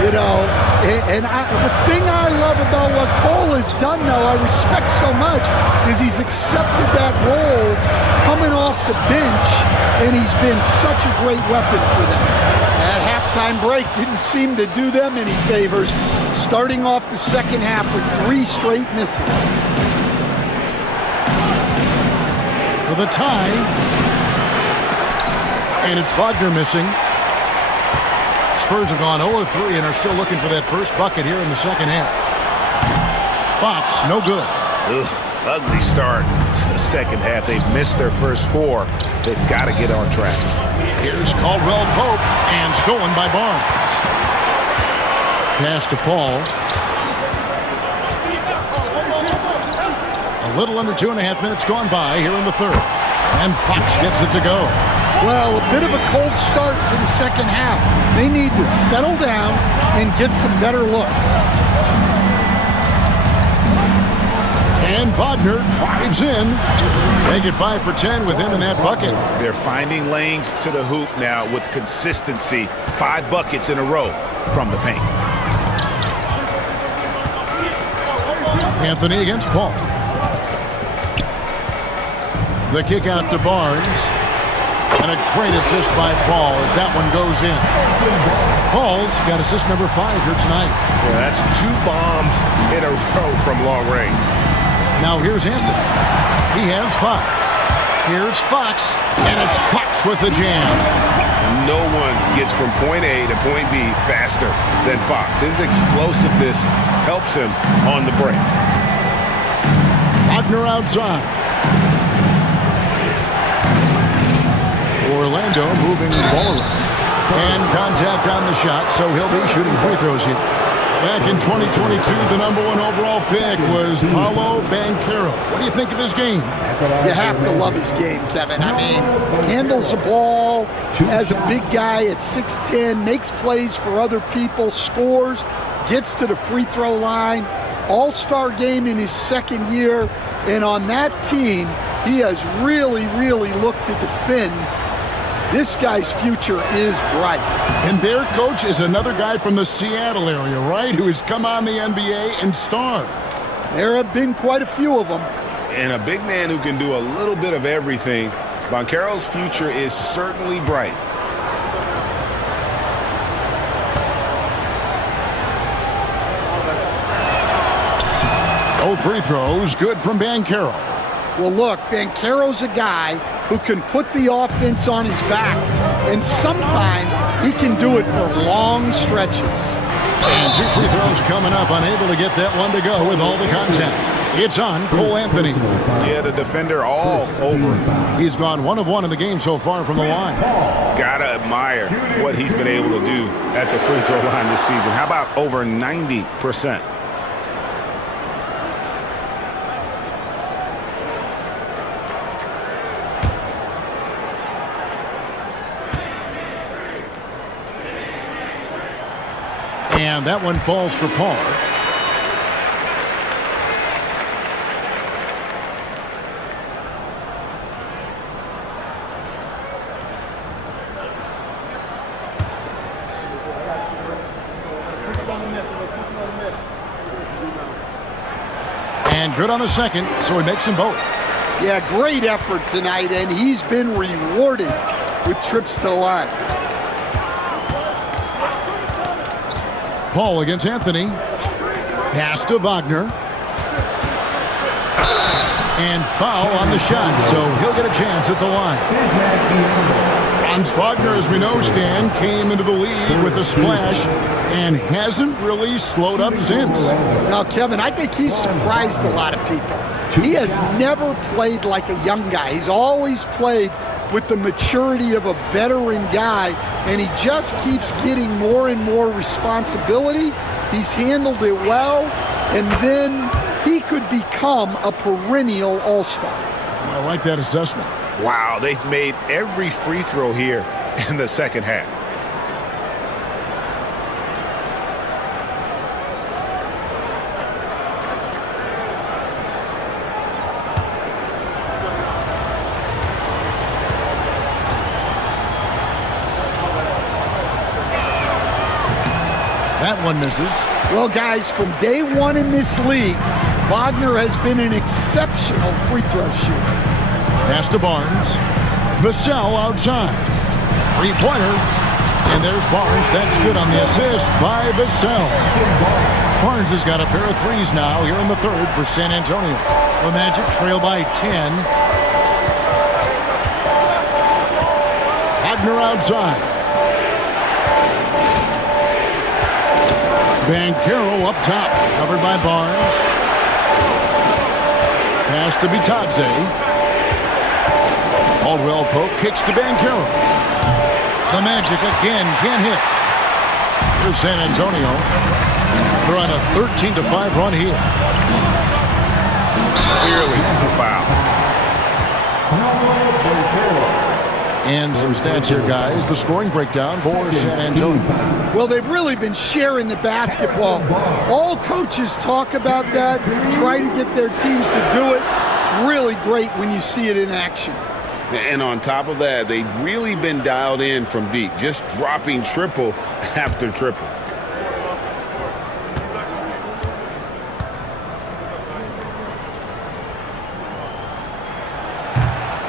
You know, and the thing I love about what Cole has done, though, I respect so much, is he's accepted that role coming off the bench, and he's been such a great weapon for them. That halftime break didn't seem to do them any favors, starting off the second half with 3 straight misses. For the tie, and it's Wagner missing. Spurs have gone 0-3 and are still looking for that first bucket here in the second half. Fox, no good. Ugly start to the second half. They've missed their first 4. They've got to get on track. Here's Caldwell Pope, and stolen by Barnes. Pass to Paul. A little under 2.5 minutes gone by here in the third. And Fox gets it to go. Well, a bit of a cold start to the second half. They need to settle down and get some better looks. And Wagner drives in. Make it 5 for 10 with him in that bucket. They're finding lanes to the hoop now with consistency. 5 buckets in a row from the paint. Anthony against Paul. The kick out to Barnes. And a great assist by Paul as that one goes in. Paul's got assist number 5 here tonight. Yeah, that's 2 bombs in a row from long range. Now here's Anthony. He has 5. Here's Fox, and it's Fox with the jam. No one gets from point A to point B faster than Fox. His explosiveness helps him on the break. Wagner outside. Orlando moving the ball around. And contact on the shot, so he'll be shooting free throws here. Back in 2022, the number 1 overall pick was Paolo Banchero. What do you think of his game? You have to love his game, Kevin. I mean, handles the ball as a big guy at 6'10", makes plays for other people, scores, gets to the free throw line. All-star game in his 2nd year. And on that team, he has really, really looked to defend. This guy's future is bright. And their coach is another guy from the Seattle area, right, who has come on the NBA and starred. There have been quite a few of them. And a big man who can do a little bit of everything. Banchero's future is certainly bright. Oh, free throws, good from Banchero. Well, look, Banchero's a guy who can put the offense on his back, and sometimes he can do it for long stretches. And 2 free throws coming up, unable to get that one to go with all the contact. It's on Cole Anthony. Yeah, the defender all over him. He's gone 1 of 1 in the game so far from the line. Gotta admire what he's been able to do at the free throw line this season. How about over 90%? And that one falls for Paul. And good on the second, so he makes them both. Yeah, great effort tonight, and he's been rewarded with trips to the line. Paul against Anthony. Pass to Wagner. And foul on the shot, so he'll get a chance at the line. Franz Wagner, as we know, Stan, came into the league with a splash and hasn't really slowed up since. Now, Kevin, I think he's surprised a lot of people. He has never played like a young guy. He's always played with the maturity of a veteran guy, and he just keeps getting more and more responsibility. He's handled it well, and then he could become a perennial all-star. I like that assessment. Wow, they've made every free throw here in the second half. That one misses. Well, guys, from day one in this league, Wagner has been an exceptional free throw shooter. Pass to Barnes. Vassell outside. Three-pointer. And there's Barnes. That's good on the assist by Vassell. Barnes has got a pair of threes now here in the third for San Antonio. The Magic trail by 10. Wagner outside. Banchero up top, covered by Barnes. Pass to Bitadze. Caldwell Pope kicks to Banchero. The Magic again can't hit. Here's San Antonio. They're on a 13-5 run here. Clearly a foul. And some stats here, guys. The scoring breakdown for San Antonio. Well, they've really been sharing the basketball. All coaches talk about that, try to get their teams to do it. It's really great when you see it in action. And on top of that, they've really been dialed in from deep, just dropping triple after triple.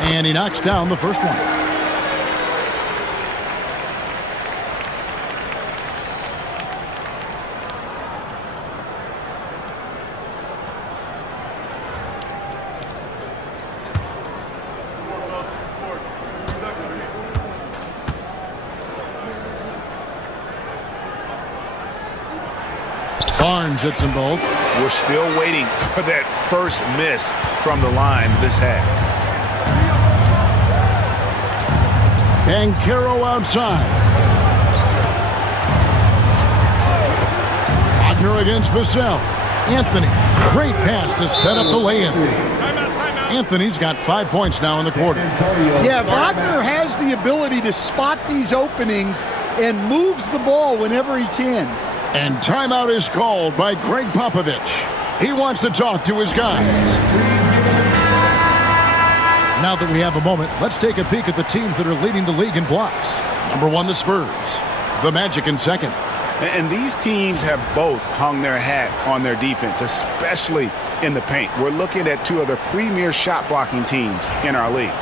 And he knocks down the first one. Barnes hits them both. We're still waiting for that first miss from the line this half. Banchero outside. Wagner against Vassell. Anthony, great pass to set up the lay-in. Anthony's got 5 points now in the quarter. Yeah, Wagner has the ability to spot these openings and moves the ball whenever he can. And timeout is called by Greg Popovich. He wants to talk to his guys. Now that we have a moment, let's take a peek at the teams that are leading the league in blocks. Number 1, the Spurs. The Magic in second. And these teams have both hung their hat on their defense, especially in the paint. We're looking at 2 of the premier shot blocking teams in our league.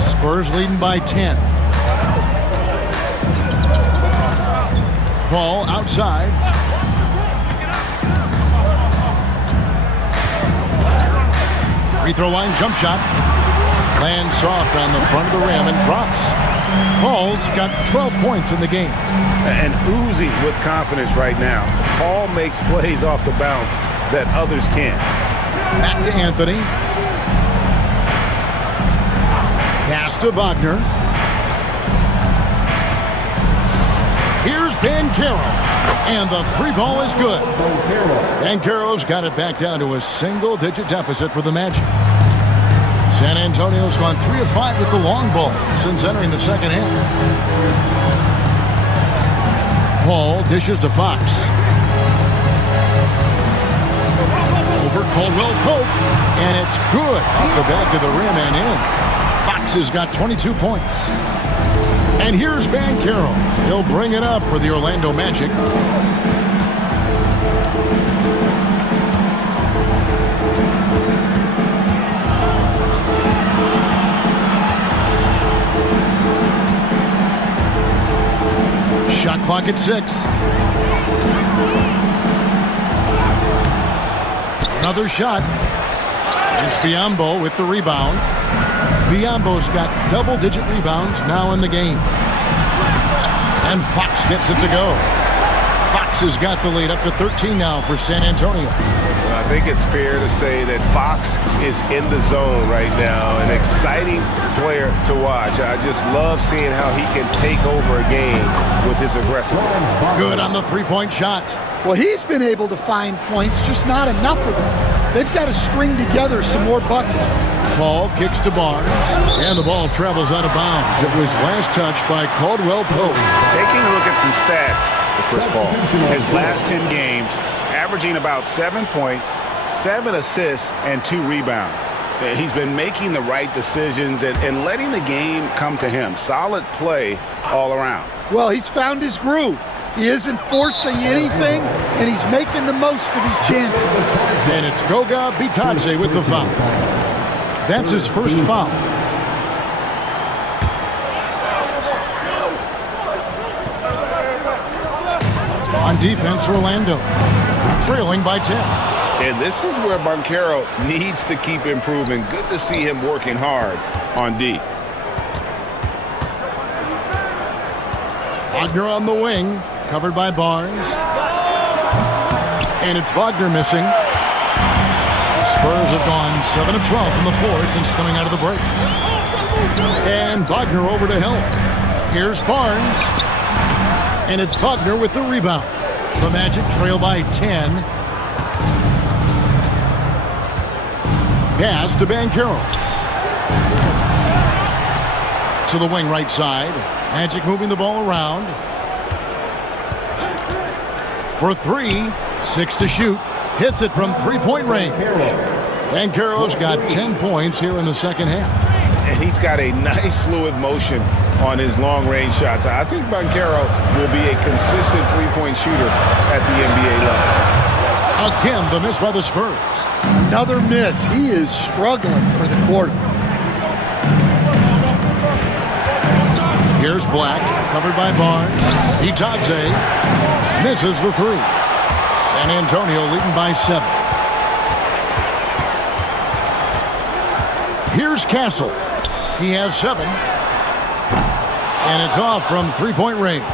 Spurs leading by 10. Ball outside. Free throw line jump shot. Lands soft on the front of the rim and drops. Paul's got 12 points in the game. And oozing with confidence right now. Paul makes plays off the bounce that others can't. Back to Anthony. Pass to Wagner. Here's Banchero. And the 3 ball is good. Banchero's got it back down to a single-digit deficit for the Magic. San Antonio's gone 3 of 5 with the long ball since entering the second half. Paul dishes to Fox. Over Caldwell Pope. And it's good off the back of the rim and in. Fox has got 22 points. And here's Banchero. He'll bring it up for the Orlando Magic. Shot clock at 6. Another shot. It's Biyombo with the rebound. Biyombo's got double-digit rebounds now in the game. And Fox gets it to go. Fox has got the lead up to 13 now for San Antonio. Well, I think it's fair to say that Fox is in the zone right now. An exciting player to watch. I just love seeing how he can take over a game with his aggressiveness. Good on the three-point shot. Well, he's been able to find points, just not enough of them. They've got to string together some more buckets. Ball kicks to Barnes, and the ball travels out of bounds. It was last touched by Caldwell Pope. Taking a look at some stats for Chris Paul. His last 10 games, averaging about 7 points, 7 assists, and 2 rebounds. He's been making the right decisions and letting the game come to him. Solid play all around. Well, he's found his groove. He isn't forcing anything, and he's making the most of his chances. And it's Goga Bitadze with the foul. That's his first foul. On defense, Orlando, trailing by 10. And this is where Banchero needs to keep improving. Good to see him working hard on D. Wagner on the wing, covered by Barnes. And it's Wagner missing. Spurs have gone 7 of 12 from the floor since coming out of the break. And Wagner over to help. Here's Barnes. And it's Wagner with the rebound. The Magic trail by 10. Pass to Banchero. To the wing right side. Magic moving the ball around. For 3, 6 to shoot. Hits it from three-point range. Banchero's got 10 points here in the second half. And he's got a nice fluid motion on his long-range shots. I think Banchero will be a consistent three-point shooter at the NBA level. Again, the miss by the Spurs. Another miss. He is struggling for the quarter. Here's Black, covered by Barnes. Itadze misses the three. San Antonio leading by 7. Here's Castle. He has 7. And it's off from three-point range.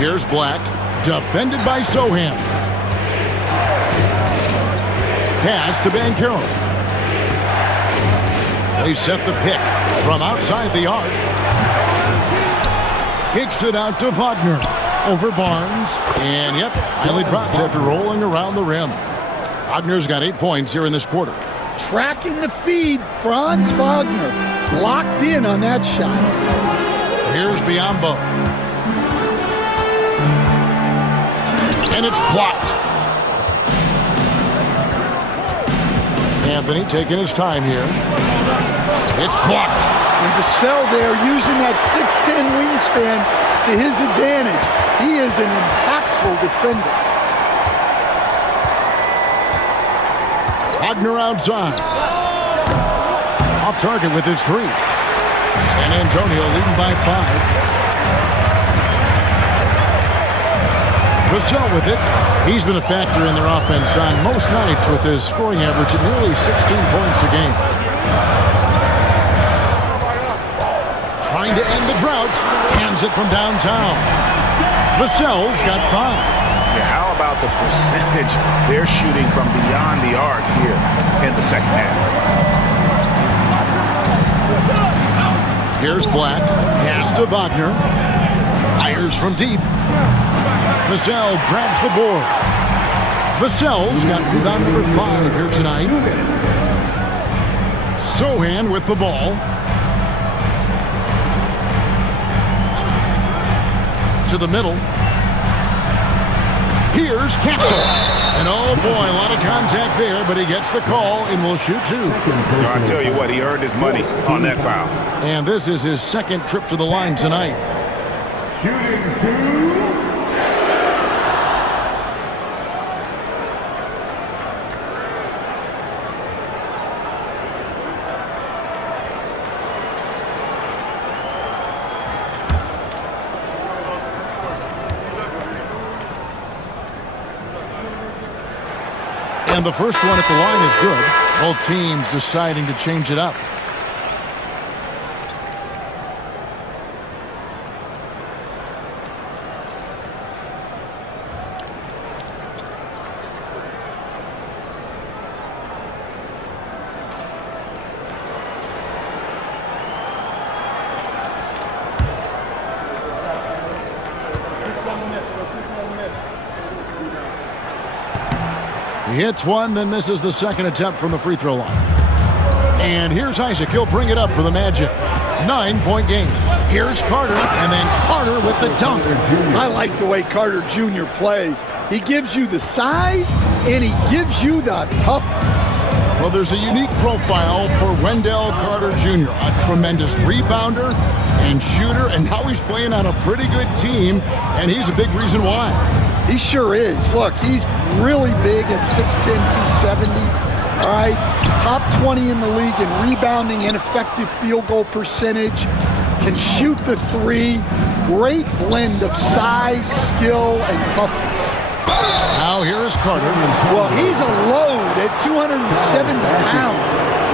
Here's Black, defended by Sohan. Pass to Banchero. They set the pick from outside the arc. Kicks it out to Wagner. Over Barnes. And, yep, finally drops after rolling around the rim. Wagner's got 8 points here in this quarter. Tracking the feed, Franz Wagner. Locked in on that shot. Here's Biyombo. And it's blocked. Anthony taking his time here. It's blocked. And Vassell there using that 6'10 wingspan to his advantage. He is an impactful defender. Wagner outside. Off target with his 3. San Antonio leading by 5. Vassell with it. He's been a factor in their offense on most nights with his scoring average at nearly 16 points a game. Trying to end the drought. Hands it from downtown. Vassell's got 5. Yeah, how about the percentage they're shooting from beyond the arc here in the second half? Here's Black. Pass to Wagner. Fires from deep. Vassell grabs the board. Vassell's got rebound number 5 here tonight. Sohan with the ball. To the middle. Here's Castle. And oh boy, a lot of contact there, but he gets the call and will shoot 2. I'll tell you what, he earned his money on that foul. And this is his second trip to the line tonight. Shooting 2. And the first one at the line is good. Both teams deciding to change it up. He hits one, then misses the second attempt from the free throw line. And here's Isaac. He'll bring it up for the Magic. 9-point game. Here's Carter, and then Carter with the dunk. I like the way Carter Jr. plays. He gives you the size, and he gives you the toughness. Well, there's a unique profile for Wendell Carter Jr. A tremendous rebounder and shooter, and now he's playing on a pretty good team, and he's a big reason why. He sure is. Look, he's really big at 6'10", 270. All right, top 20 in the league in rebounding and effective field goal percentage. Can shoot the 3. Great blend of size, skill, and toughness. Now here is Carter. Well, he's a load at 270 pounds.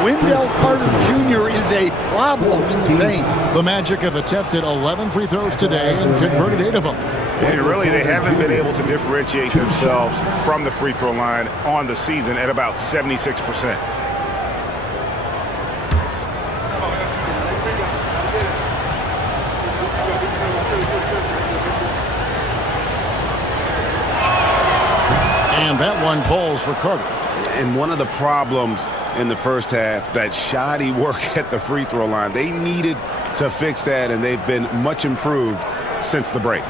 Wendell Carter Jr. is a problem in the paint. The Magic have attempted 11 free throws today and converted 8 of them. And really, they haven't been able to differentiate themselves from the free throw line on the season at about 76%. And that one falls for Carter. And one of the problems in the first half, that shoddy work at the free throw line. They needed to fix that, and they've been much improved since the break.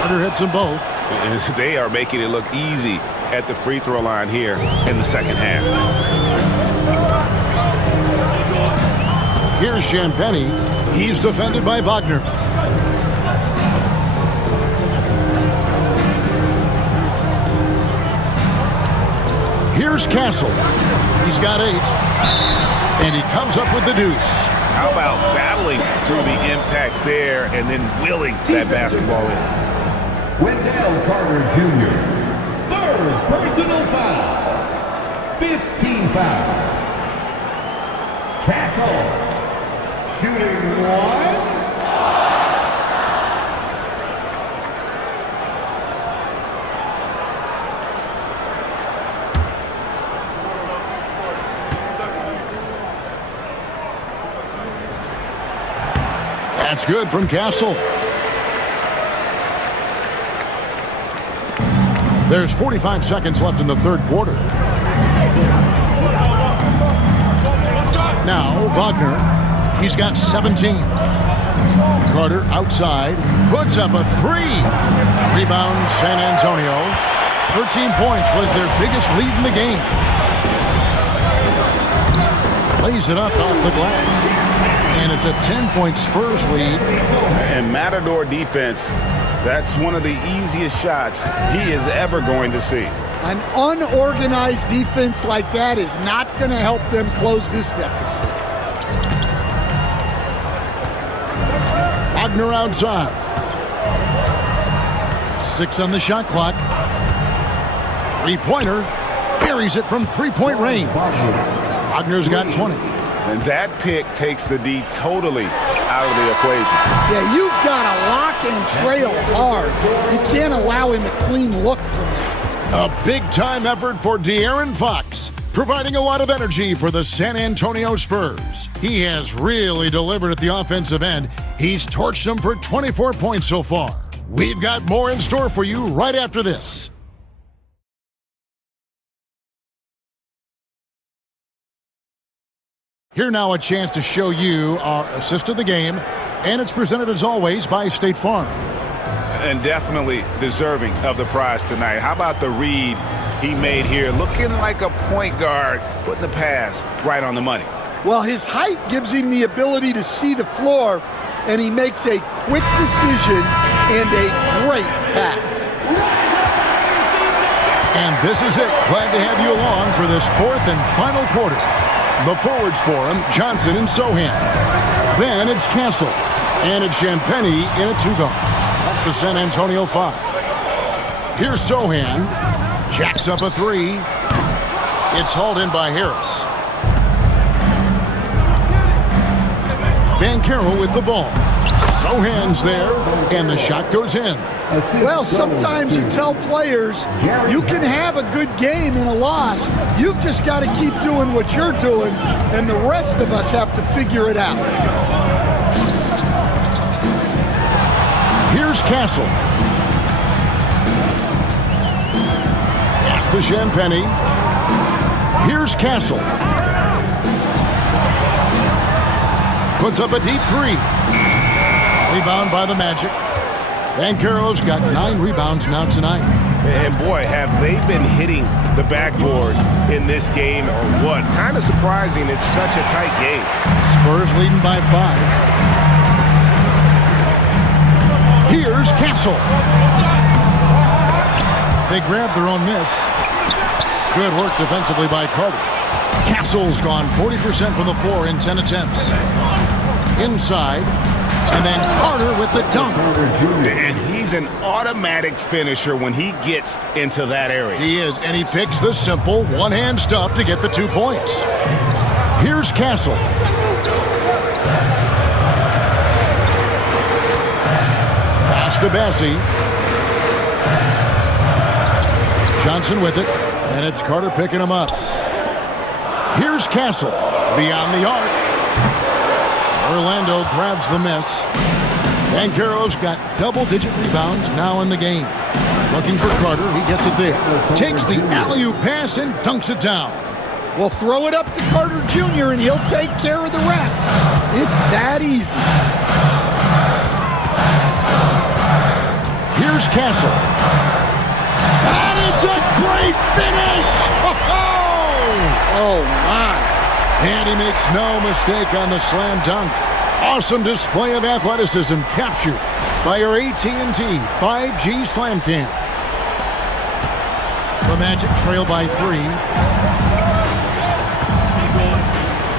Carter hits them both. And they are making it look easy at the free throw line here in the second half. Here's Champagny. He's defended by Wagner. Here's Castle. He's got 8. And he comes up with the deuce. How about battling through the impact there and then willing that basketball in? Wendell Carter Jr. Third personal foul. 15 foul. Castle. Shooting 1. That's good from Castle. There's 45 seconds left in the third quarter. Now Wagner. He's got 17. Carter outside. Puts up a 3. Rebound San Antonio. 13 points was their biggest lead in the game. Lays it up off the glass. And it's a 10-point Spurs lead. And Matador defense, that's one of the easiest shots he is ever going to see. An unorganized defense like that is not going to help them close this deficit. Wagner outside. 6 on the shot clock. Three-pointer. Buries it from three-point range. Wagner's got 20. And that pick takes the D totally out of the equation. Yeah, you've got to lock and trail hard. You can't allow him a clean look from that. A big-time effort for De'Aaron Fox, providing a lot of energy for the San Antonio Spurs. He has really delivered at the offensive end. He's torched them for 24 points so far. We've got more in store for you right after this. Here now a chance to show you our assist of the game, and it's presented as always by State Farm. And definitely deserving of the prize tonight. How about the read he made here? Looking like a point guard, putting the pass right on the money. Well, his height gives him the ability to see the floor, and he makes a quick decision and a great pass. And this is it. Glad to have you along for this fourth and final quarter. The forwards for him, Johnson and Sohan. Then it's Castle. And it's Champagny in a 2-guard. That's the San Antonio 5. Here's Sohan. Jacks up a 3. It's hauled in by Harris. Banchero with the ball. Sohan's there, and the shot goes in. Well, sometimes you tell players you can have a good game in a loss. You've just got to keep doing what you're doing, and the rest of us have to figure it out. Here's Castle. Pass to Champagny. Here's Castle. Puts up a deep 3. Rebound by the Magic. Banchero's got 9 rebounds now tonight. And boy, have they been hitting the backboard in this game or what? Kind of surprising it's such a tight game. Spurs leading by 5. Here's Castle. They grabbed their own miss. Good work defensively by Carter. Castle's gone 40% from the floor in 10 attempts. Inside. And then Carter with the dunk. And he's an automatic finisher when he gets into that area. He is, and he picks the simple one-hand stuff to get the 2 points. Here's Castle. Pass to Bassie. Johnson with it, and it's Carter picking him up. Here's Castle. Beyond the arc. Orlando grabs the miss. Banchero's got double-digit rebounds now in the game. Looking for Carter. He gets it there. Takes the alley-oop pass and dunks it down. Well, throw it up to Carter Jr. and he'll take care of the rest. It's that easy. Here's Castle. And it's a great finish! Oh, my. And he makes no mistake on the slam dunk. Awesome display of athleticism captured by our AT&T 5G Slam Cam. The Magic trail by 3.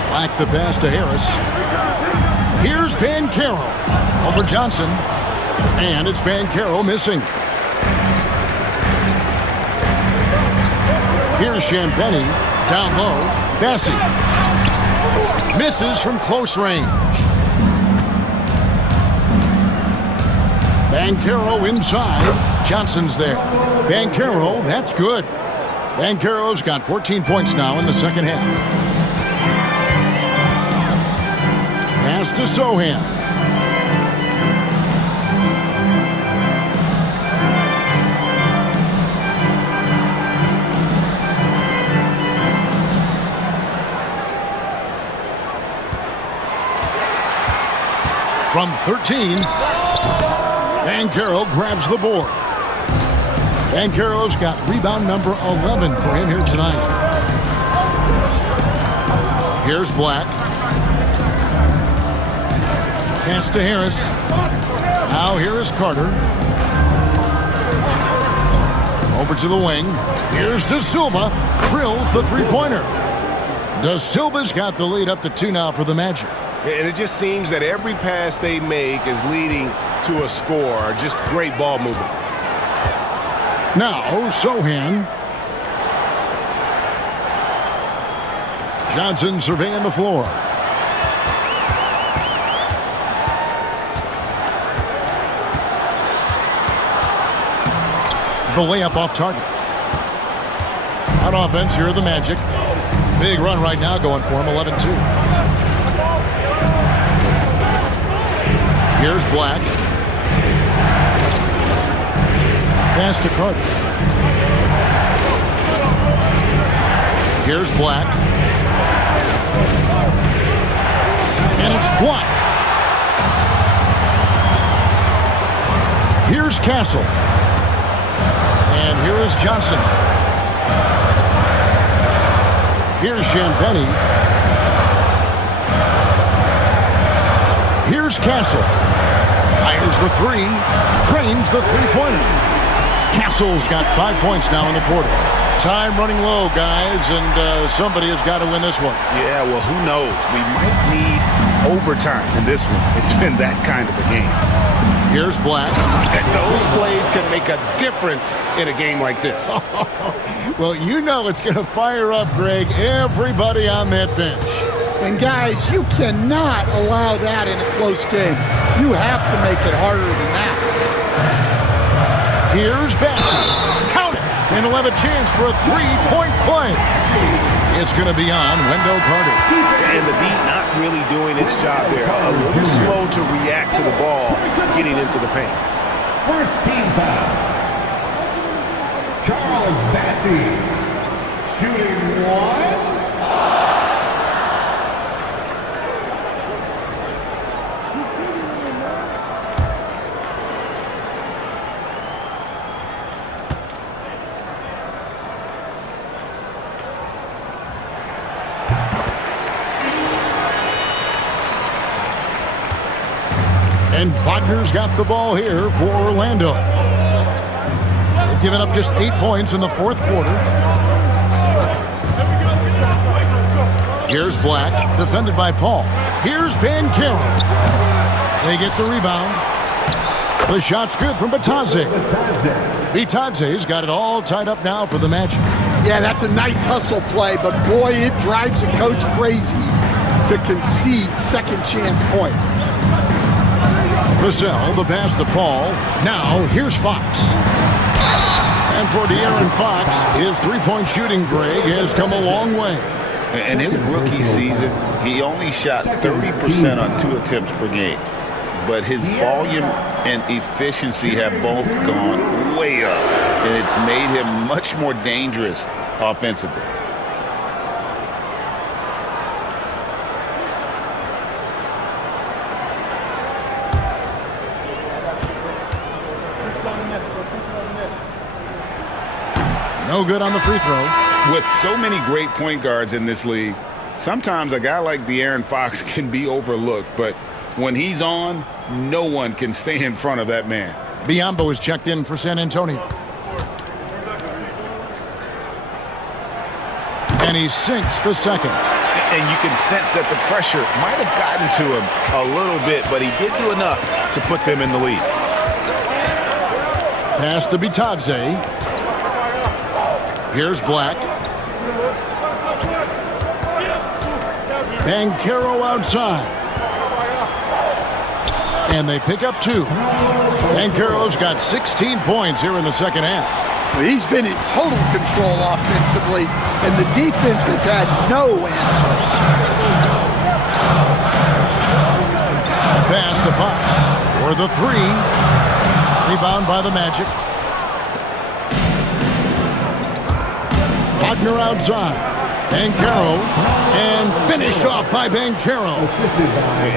Back the pass to Harris. Here's Banchero over Johnson. And it's Banchero missing. Here's Champagny. Down low. Bassi. Misses from close range. Banchero inside. Johnson's there. Banchero, that's good. Banchero's got 14 points now in the second half. Pass to Sohan. From 13, Banchero grabs the board. Banchero's got rebound number 11 for him here tonight. Here's Black. Pass to Harris. Now here is Carter. Over to the wing. Here's Da Silva. Drills the three-pointer. Da Silva's got the lead up to 2 now for the Magic. And it just seems that every pass they make is leading to a score. Just great ball movement. Now, Sohan. Johnson surveying the floor. The layup off target. On offense, here are the Magic. Big run right now going for him, 11-2. Here's Black. Pass to Carter. Here's Black. And it's blocked. Here's Castle. And here is Johnson. Here's Champagny. Here's Castle. Fires the 3. Drains the three-pointer. Castle's got 5 points now in the quarter. Time running low, guys, and somebody has got to win this one. Yeah, well, who knows? We might need overtime in this one. It's been that kind of a game. Here's Black. And those plays can make a difference in a game like this. Well, you know it's going to fire up, Greg, everybody on that bench. And guys, you cannot allow that in a close game. You have to make it harder than that. Here's Bassi. Count it. And he'll have a chance for a three-point play. It's going to be on Wendell Carter. And the D not really doing its job there. A little slow to react to the ball getting into the paint. First team foul. Charles Bassi. Shooting 1. And Wagner's got the ball here for Orlando. They've given up just 8 points in the fourth quarter. Here's Black, defended by Paul. Here's Banchero. They get the rebound. The shot's good from Bitadze. Bitadze's got it all tied up now for the Magic. Yeah, that's a nice hustle play, but boy, it drives a coach crazy to concede second chance points. Vassell, the pass to Paul. Now, here's Fox. And for De'Aaron Fox, his three-point shooting, Greg, has come a long way. In his rookie season, he only shot 30% on 2 attempts per game. But his volume and efficiency have both gone way up. And it's made him much more dangerous offensively. No good on the free throw. With so many great point guards in this league, Sometimes a guy like De'Aaron Fox can be overlooked, but when he's on, no one can stay in front of that man. Biyombo is checked in for San Antonio. And he sinks the second. And you can sense that the pressure might have gotten to him a little bit, but he did do enough to put them in the lead. Pass to Bitadze. Here's Black. Banchero outside. And they pick up 2. Banchero's got 16 points here in the second half. He's been in total control offensively, and the defense has had no answers. Pass to Fox for the 3. Rebound by the Magic. Wagner outside. Banchero, and finished off by Banchero.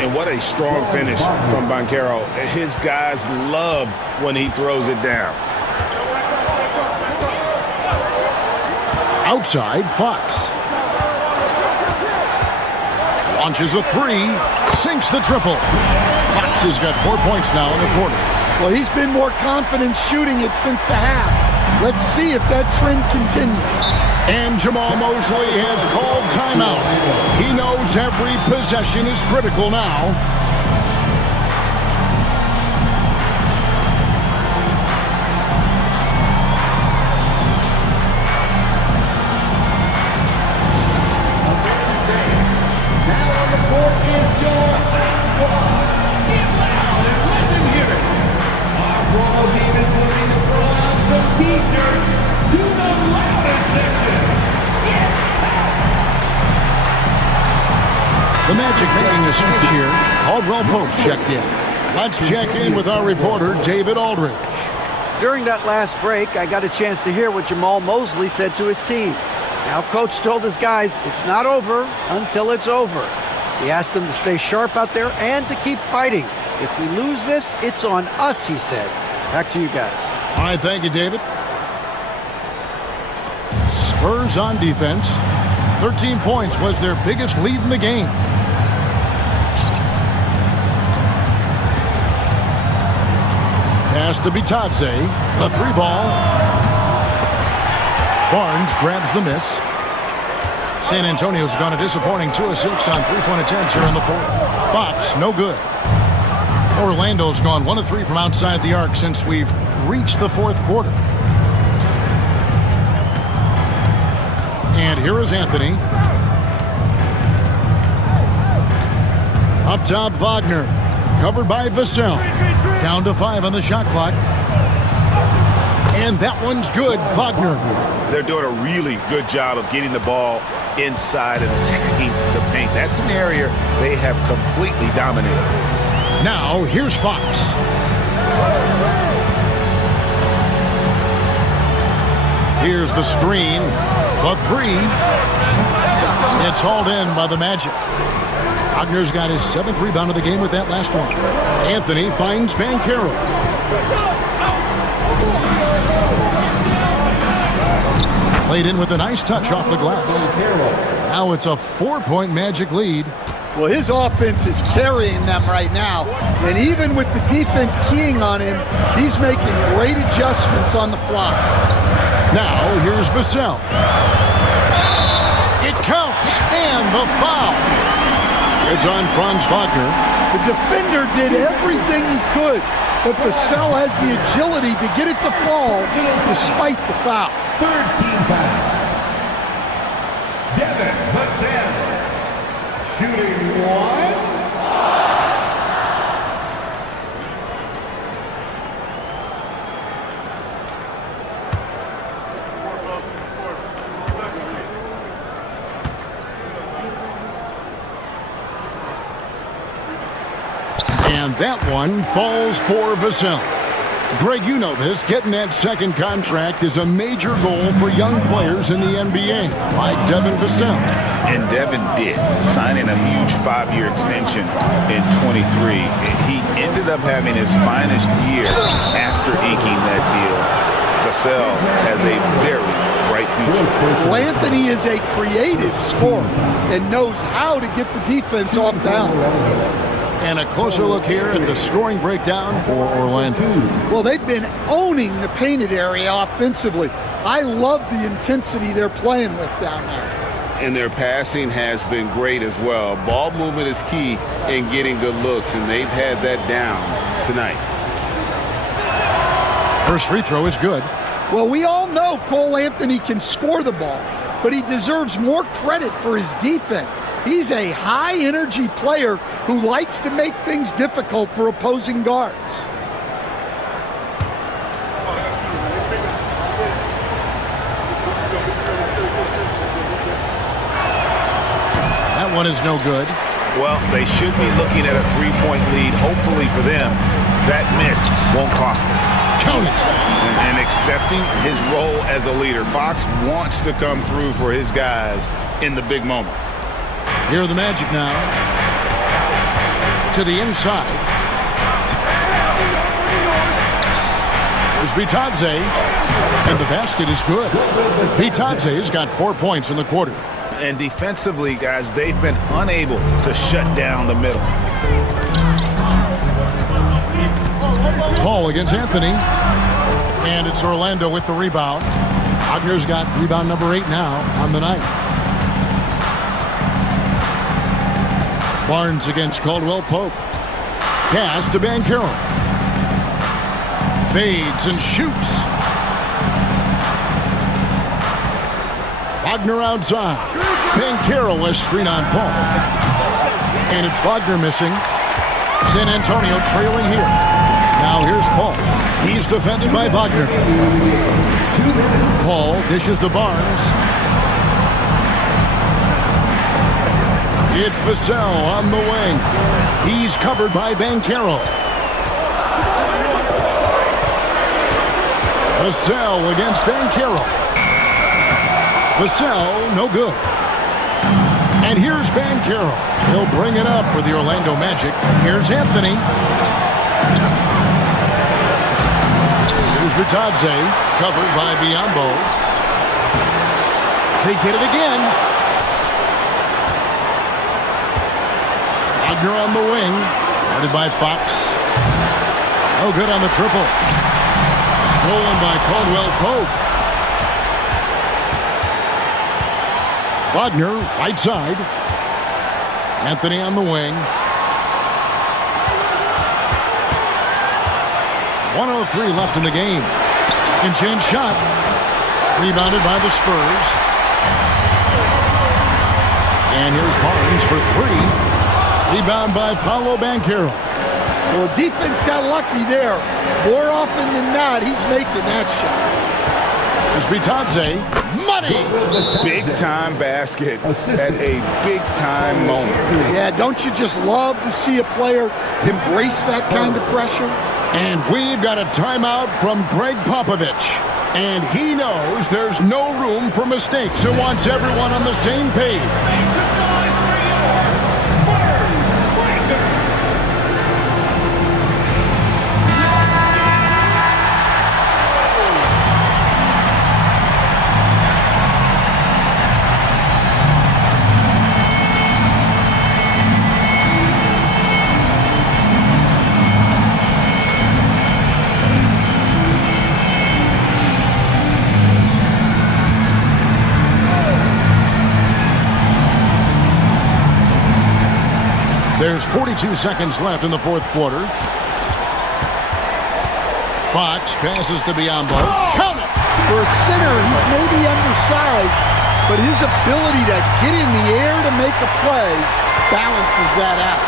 And what a strong finish from Banchero. His guys love when he throws it down. Outside, Fox. Launches a 3, sinks the triple. Fox has got 4 points now in the quarter. Well, he's been more confident shooting it since the half. Let's see if that trend continues. And Jamal Mosley has called timeout. He knows every possession is critical now. The Magic making a switch here. Caldwell Pope checked in. Let's check in with our reporter, David Aldridge. During that last break, I got a chance to hear what Jamal Mosley said to his team. Now, Coach told his guys it's not over until it's over. He asked them to stay sharp out there and to keep fighting. If we lose this, it's on us, he said. Back to you guys. All right, thank you, David. Spurs on defense. 13 points was their biggest lead in the game. Pass to Bitadze. The 3 ball. Barnes grabs the miss. San Antonio's gone a disappointing 2 of 6 on 3-point attempts here in the 4th. Fox, no good. Orlando's gone 1 of 3 from outside the arc since we've reached the 4th quarter. And here is Anthony. Up top, Wagner. Covered by Vassell. Down to 5 on the shot clock. And that one's good, Wagner. They're doing a really good job of getting the ball inside and attacking the paint. That's an area they have completely dominated. Now, here's Fox. Here's the screen. The 3. It's hauled in by the Magic. Wagner's got his 7th rebound of the game with that last one. Anthony finds Banchero. Played in with a nice touch off the glass. Now it's a 4-point Magic lead. Well, his offense is carrying them right now. And even with the defense keying on him, he's making great adjustments on the fly. Now, here's Vassell. It counts, and the foul. It's on Franz Wagner. The defender did everything he could, but Vassell has the agility to get it to fall despite the foul. 3rd team foul. Devin Vassell. Shooting 1. And that one falls for Vassell. Greg, you know this. Getting that second contract is a major goal for young players in the NBA, like Devin Vassell. And Devin did, signing a huge 5-year extension in 23. He ended up having his finest year after inking that deal. Vassell has a very bright future. Well, Anthony is a creative scorer and knows how to get the defense off balance. And a closer look here at the scoring breakdown for Orlando. Well, they've been owning the painted area offensively. I love the intensity they're playing with down there. And their passing has been great as well. Ball movement is key in getting good looks, and they've had that down tonight. First free throw is good. Well, we all know Cole Anthony can score the ball, but he deserves more credit for his defense. He's a high-energy player who likes to make things difficult for opposing guards. That one is no good. Well, they should be looking at a three-point lead. Hopefully for them, that miss won't cost them. Count it. And accepting his role as a leader. Fox wants to come through for his guys in the big moments. Here are the Magic now. To the inside. Here's Bitadze. And the basket is good. Bitadze's got 4 points in the quarter. And defensively, guys, they've been unable to shut down the middle. Paul against Anthony. And it's Orlando with the rebound. Wagner's got rebound number 8 now on the night. Barnes against Caldwell Pope. Pass to Banchero. Fades and shoots. Wagner outside. Banchero has screen on Paul. And it's Wagner missing. San Antonio trailing here. Now here's Paul. He's defended by Wagner. Paul dishes to Barnes. It's Vassell on the wing. He's covered by Banchero. Vassell against Banchero. Vassell, no good. And here's Banchero. He'll bring it up for the Orlando Magic. Here's Anthony. Here's Bitadze, covered by Biyombo. They get it again. Wagner on the wing, guarded by Fox. No good on the triple. Stolen by Caldwell Pope. Wagner, right side. Anthony on the wing. 1:03 left in the game. Second chance shot. Rebounded by the Spurs. And here's Barnes for 3. Rebound by Paolo Banchero. Well, defense got lucky there. More often than not, he's making that shot. Here's Bitadze. Money! Big-time basket at a big-time moment. Yeah, don't you just love to see a player embrace that kind of pressure? And we've got a timeout from Greg Popovich. And he knows there's no room for mistakes and wants everyone on the same page. There's 42 seconds left in the fourth quarter. Fox passes to Biyombo. Count it! For a center, he's maybe undersized, but his ability to get in the air to make a play balances that out.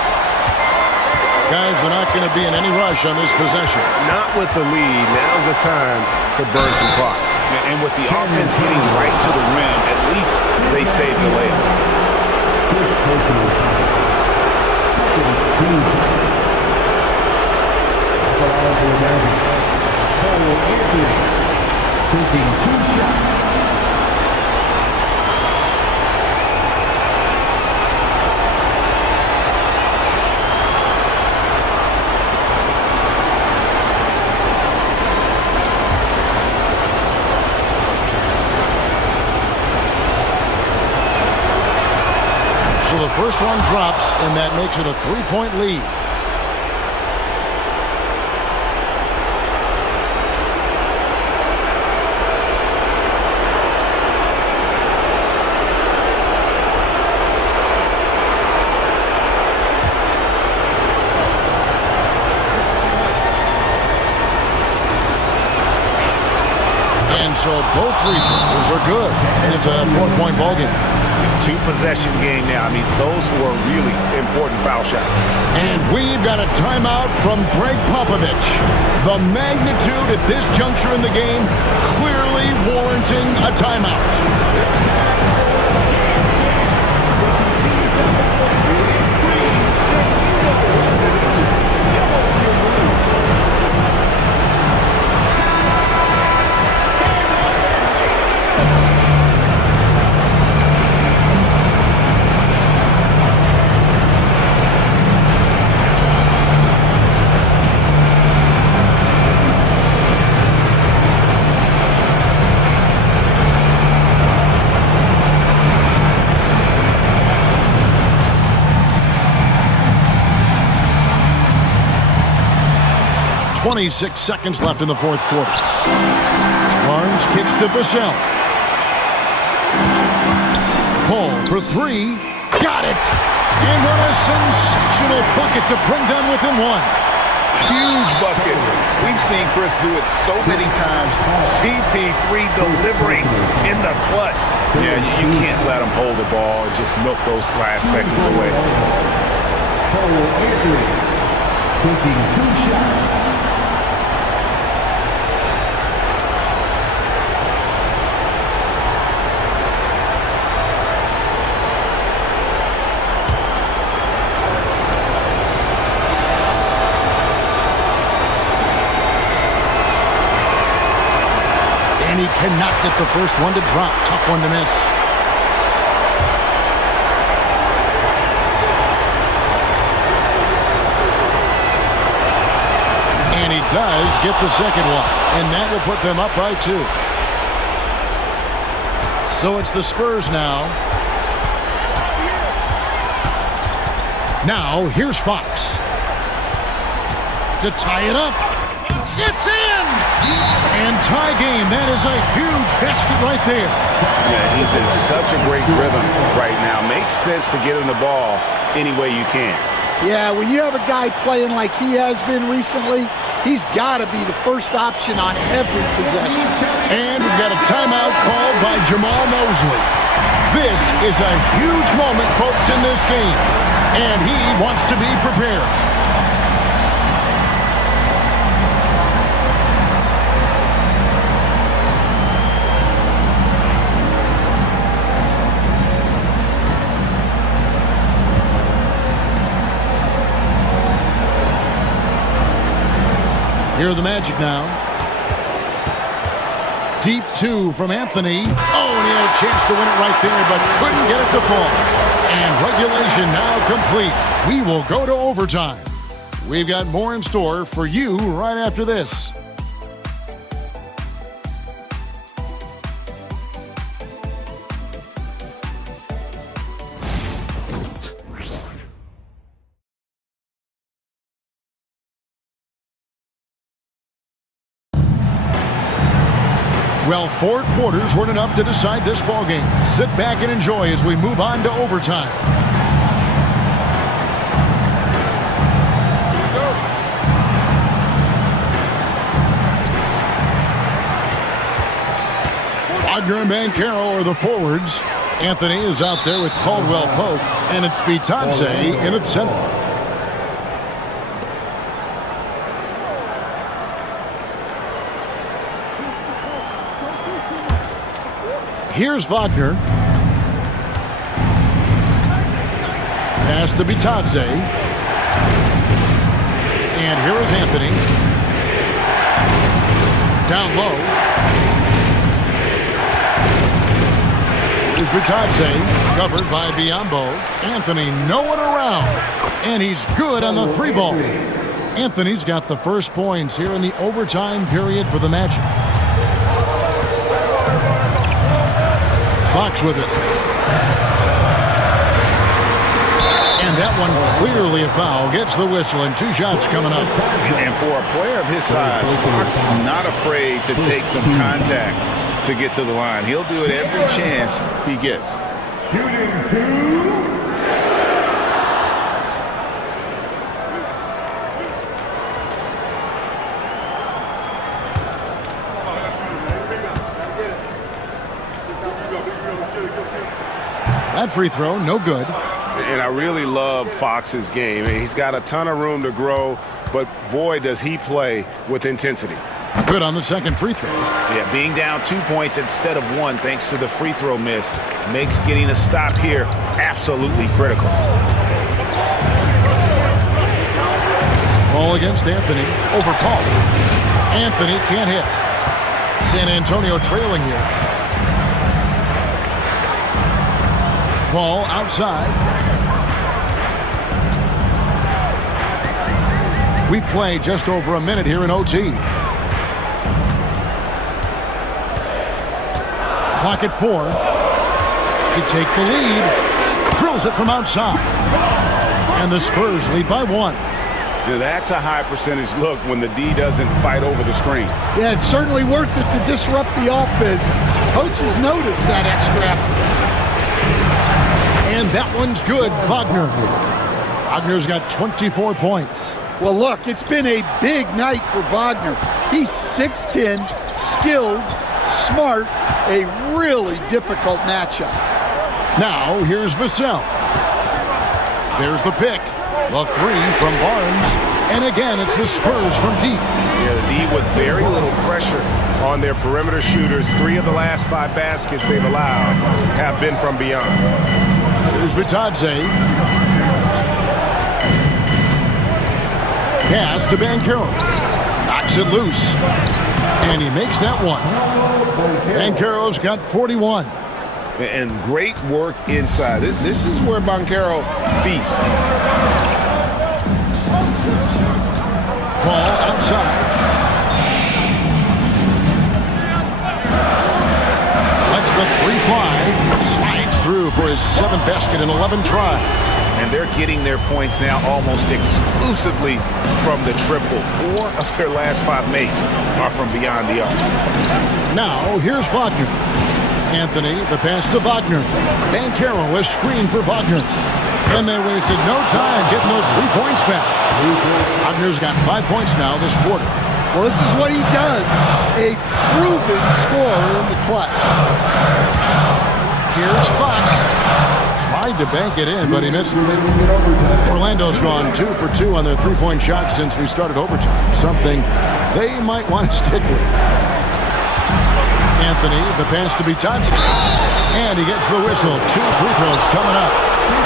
Guys, they're not going to be in any rush on this possession. Not with the lead. Now's the time to burn some clock. And with the offense getting right to the rim, at least they saved the layup. Taking 2 shots. first one drops, and that makes it a 3-point lead. So both free throws are good. And it's a 4-point ball game. 2-possession game now. I mean, those were really important foul shots. And we've got a timeout from Greg Popovich. The magnitude at this juncture in the game clearly warranting a timeout. .26 seconds left in the fourth quarter. Barnes kicks to Vassell. Paul for three. Got it! And what a sensational bucket to bring them within one. Huge bucket. We've seen Chris do it so many times. CP3 delivering in the clutch. Yeah, you can't let him hold the ball and just milk those last seconds away. Taking 2 shots. He cannot get the first one to drop. Tough one to miss. And he does get the second one. And that will put them up by 2. So it's the Spurs now. Now here's Fox. To tie it up. It's in! And tie game. That is a huge basket right there. Yeah, he's in such a great rhythm right now. Makes sense to get him the ball any way you can. Yeah, when you have a guy playing like he has been recently, he's got to be the first option on every possession. And we've got a timeout called by Jamal Mosley. This is a huge moment, folks, in this game. And he wants to be prepared. Here are the Magic now. Deep 2 from Anthony. Oh, and he had a chance to win it right there, but couldn't get it to fall. And regulation now complete. We will go to overtime. We've got more in store for you right after this. Well, 4 quarters weren't enough to decide this ballgame. Sit back and enjoy as we move on to overtime. Wagner and Banchero are the forwards. Anthony is out there with Caldwell Pope, and it's Bitadze in at center. Here's Wagner. Pass to Bitadze. And here is Anthony. Down low. Here's Bitadze, covered by Biyombo. Anthony nowhere around. And he's good on the 3-ball. Anthony's got the first points here in the overtime period for the Magic. Fox with it. that one clearly a foul. Gets the whistle, and 2 shots coming up. And for a player of his size, Fox not afraid to take some contact to get to the line. He'll do it every chance he gets. Shooting 2. That free throw, no good. And I really love Fox's game. He's got a ton of room to grow, but boy, does he play with intensity. Good on the second free throw. Yeah, being down 2 points instead of 1 thanks to the free throw miss makes getting a stop here absolutely critical. Ball against Anthony. Over Paul. Anthony can't hit. San Antonio trailing here. Paul outside. We play just over a minute here in OT. Clock at 4 to take the lead. Drills it from outside. And the Spurs lead by 1. Now that's a high percentage look when the D doesn't fight over the screen. Yeah, it's certainly worth it to disrupt the offense. Coaches notice that extra effort. And that one's good, Wagner. Wagner's got 24 points. Well, look, it's been a big night for Wagner. He's 6'10", skilled, smart, a really difficult matchup. Now, here's Vassell. There's the pick. The 3 from Barnes. And again, it's the Spurs from deep. Yeah, the D with very little pressure on their perimeter shooters. 3 of the last 5 baskets they've allowed have been from beyond. Here's Bitadze. Pass to Banchero. Knocks it loose. And he makes that one. Banchero's got 41. And great work inside. This is where Banchero feasts. Ball outside. Lets the free fly. Slides through for his 7th basket in 11 tries. And they're getting their points now almost exclusively from the triple. 4 of their last 5 makes are from beyond the arc. Now, here's Wagner. Anthony, the pass to Wagner. Banchero is screened for Wagner. And they wasted no time getting those 3 points back. Wagner's got 5 points now this quarter. Well, this is what he does. A proven scorer in the clutch. Here's Fox. Tried to bank it in, but he misses. Orlando's gone 2 for 2 on their 3-point shots since we started overtime. Something they might want to stick with. Anthony, the pass to Bitadze. And he gets the whistle. 2 free throws coming up.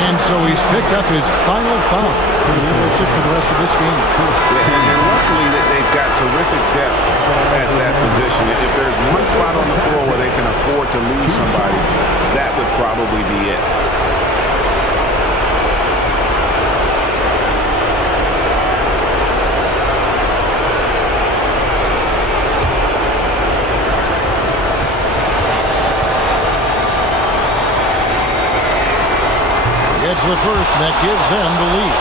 And so he's picked up his final foul. He'll be able to sit for the rest of this game. And luckily they've got terrific depth at that position. If there's one spot on the floor where they can afford to lose somebody, that would probably be it. It's the first that gives them the lead.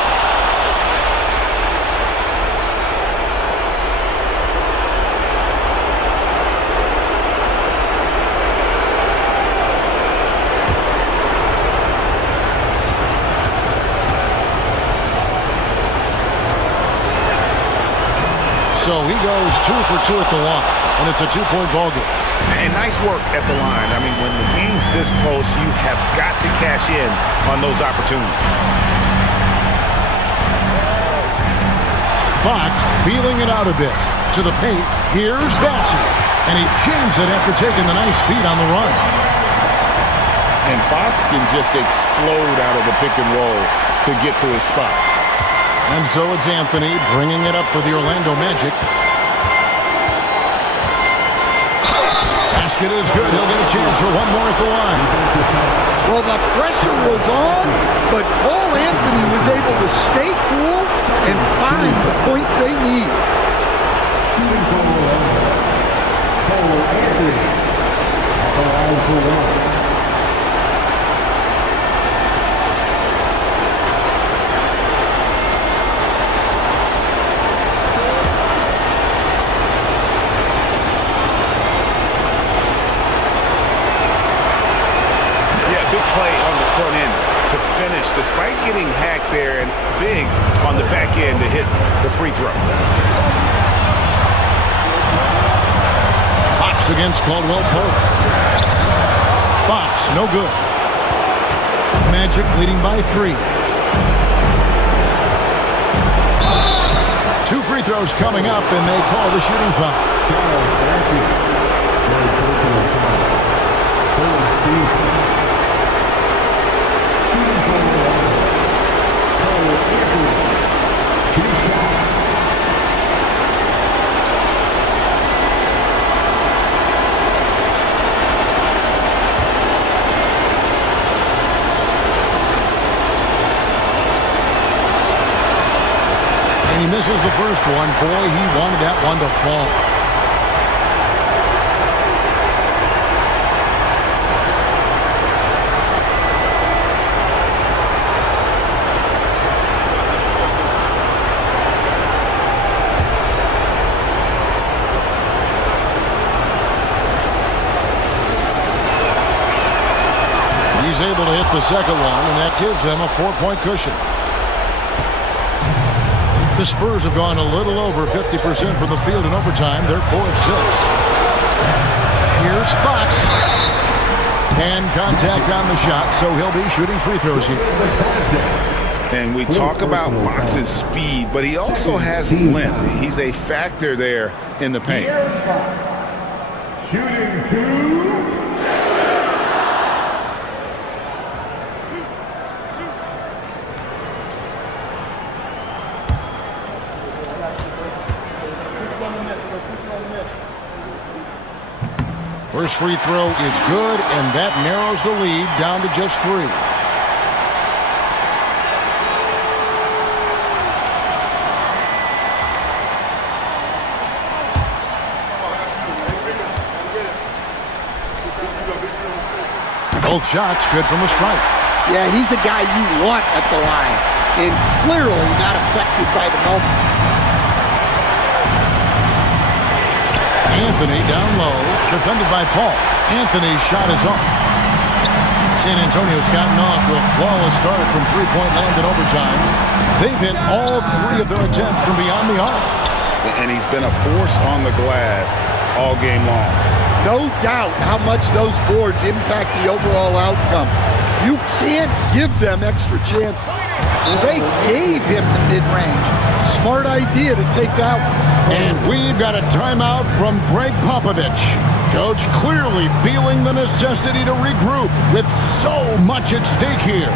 So he goes 2 for 2 at the line, and it's a 2-point ball game. And nice work at the line. I mean, when the game's this close, you have got to cash in on those opportunities. Fox feeling it out a bit. To the paint, here's Bassett. And he jams it after taking the nice feed on the run. And Fox can just explode out of the pick and roll to get to his spot. And so it's Anthony bringing it up for the Orlando Magic. Basket is good. He'll get a chance for one more at the line. Well, the pressure was on, but Paul Anthony was able to stay cool and find the points they need. Shooting for Paul Anthony. For 1. free throw. Fox against Caldwell Pope. Fox, no good. Magic leading by 3. 2 free throws coming up, and they call the shooting foul. He misses the first one. Boy, he wanted that one to fall. He's able to hit the second one, and that gives them a 4-point cushion. The Spurs have gone a little over 50% from the field in overtime. They're 4 of 6. Here's Fox. And contact on the shot, so he'll be shooting free throws here. And we talk about Fox's speed, but he also has length. He's a factor there in the paint. Shooting 2. First free throw is good, and that narrows the lead down to just 3. Both shots good from the stripe. Yeah, he's a guy you want at the line, and clearly not affected by the moment. Anthony down low, defended by Paul. Anthony's shot is off. San Antonio's gotten off to a flawless start from three-point land in overtime. They've hit all 3 of their attempts from beyond the arc. And he's been a force on the glass all game long. No doubt how much those boards impact the overall outcome. You can't give them extra chances. They gave him the mid-range. Smart idea to take that one. And we've got a timeout from Greg Popovich. Coach clearly feeling the necessity to regroup with so much at stake here.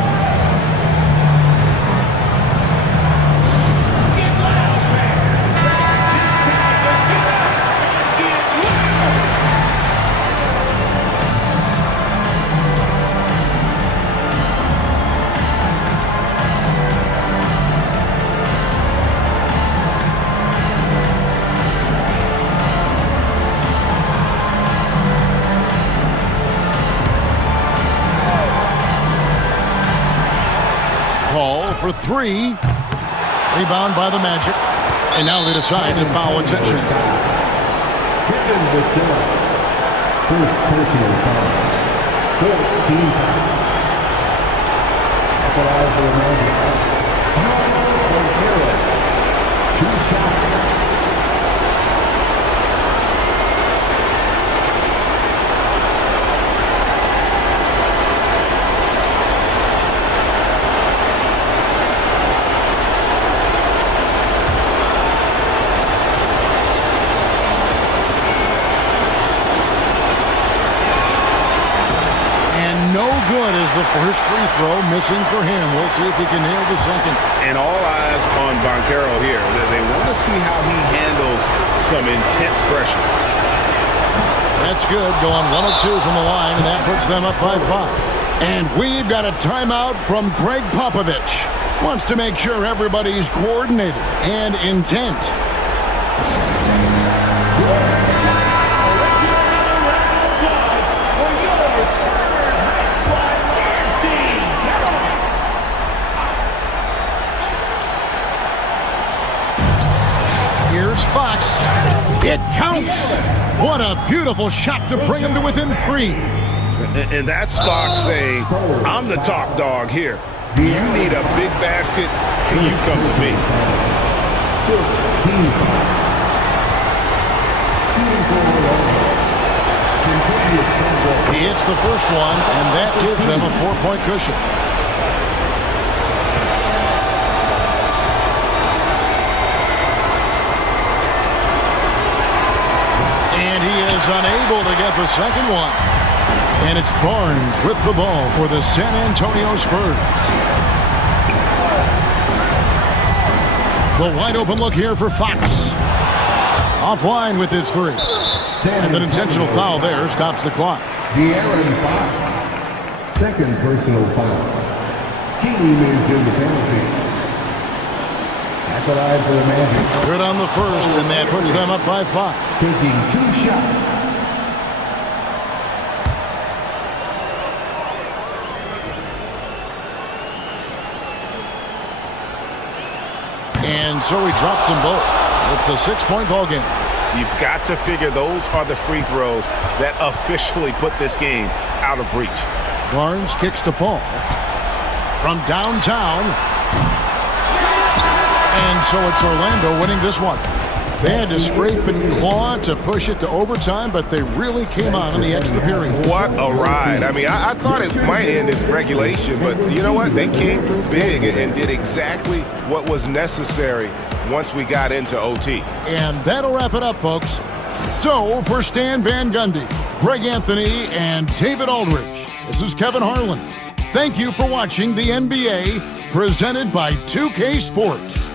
For 3. Rebound by the Magic. And now they decide to foul attention. First personal foul. 14 foul. Up the line for the Magic. 2 shots. The first free throw missing for him. We'll see if he can nail the second. And all eyes on Banchero here. They want to see how he handles some intense pressure. That's good. Going 1 of 2 from the line, and that puts them up by 5. And we've got a timeout from Greg Popovich. Wants to make sure everybody's coordinated and intent. Here's Fox. It counts. What a beautiful shot to bring him to within 3. And that's Fox saying, I'm the top dog here. You need a big basket, and you come to me. Team foul. Shooting forward over. Continuous foul. He hits the first one, and that gives them a 4-point cushion. And he is unable to get the second one. And it's Barnes with the ball for the San Antonio Spurs. The wide open look here for Fox. Offline with his three. And an intentional foul there stops the clock. De'Aaron Fox. Second personal foul. Team is in the penalty. At the line for the Magic. Good on the first, and that puts them up by 5. Taking 2 shots. And so he drops them both. It's a 6-point ball game. You've got to figure those are the free throws that officially put this game out of reach. Barnes kicks to Paul. From downtown. And so it's Orlando winning this one. They had to scrape and claw to push it to overtime, but they really came on in the extra period. What a ride. I mean, I thought it might end in regulation, but you know what? They came big and did exactly what was necessary once we got into OT. And that'll wrap it up, folks. So for Stan Van Gundy, Greg Anthony, and David Aldridge, this is Kevin Harlan. Thank you for watching the NBA presented by 2K Sports.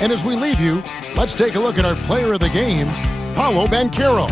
And as we leave you, let's take a look at our player of the game, Paolo Banchero.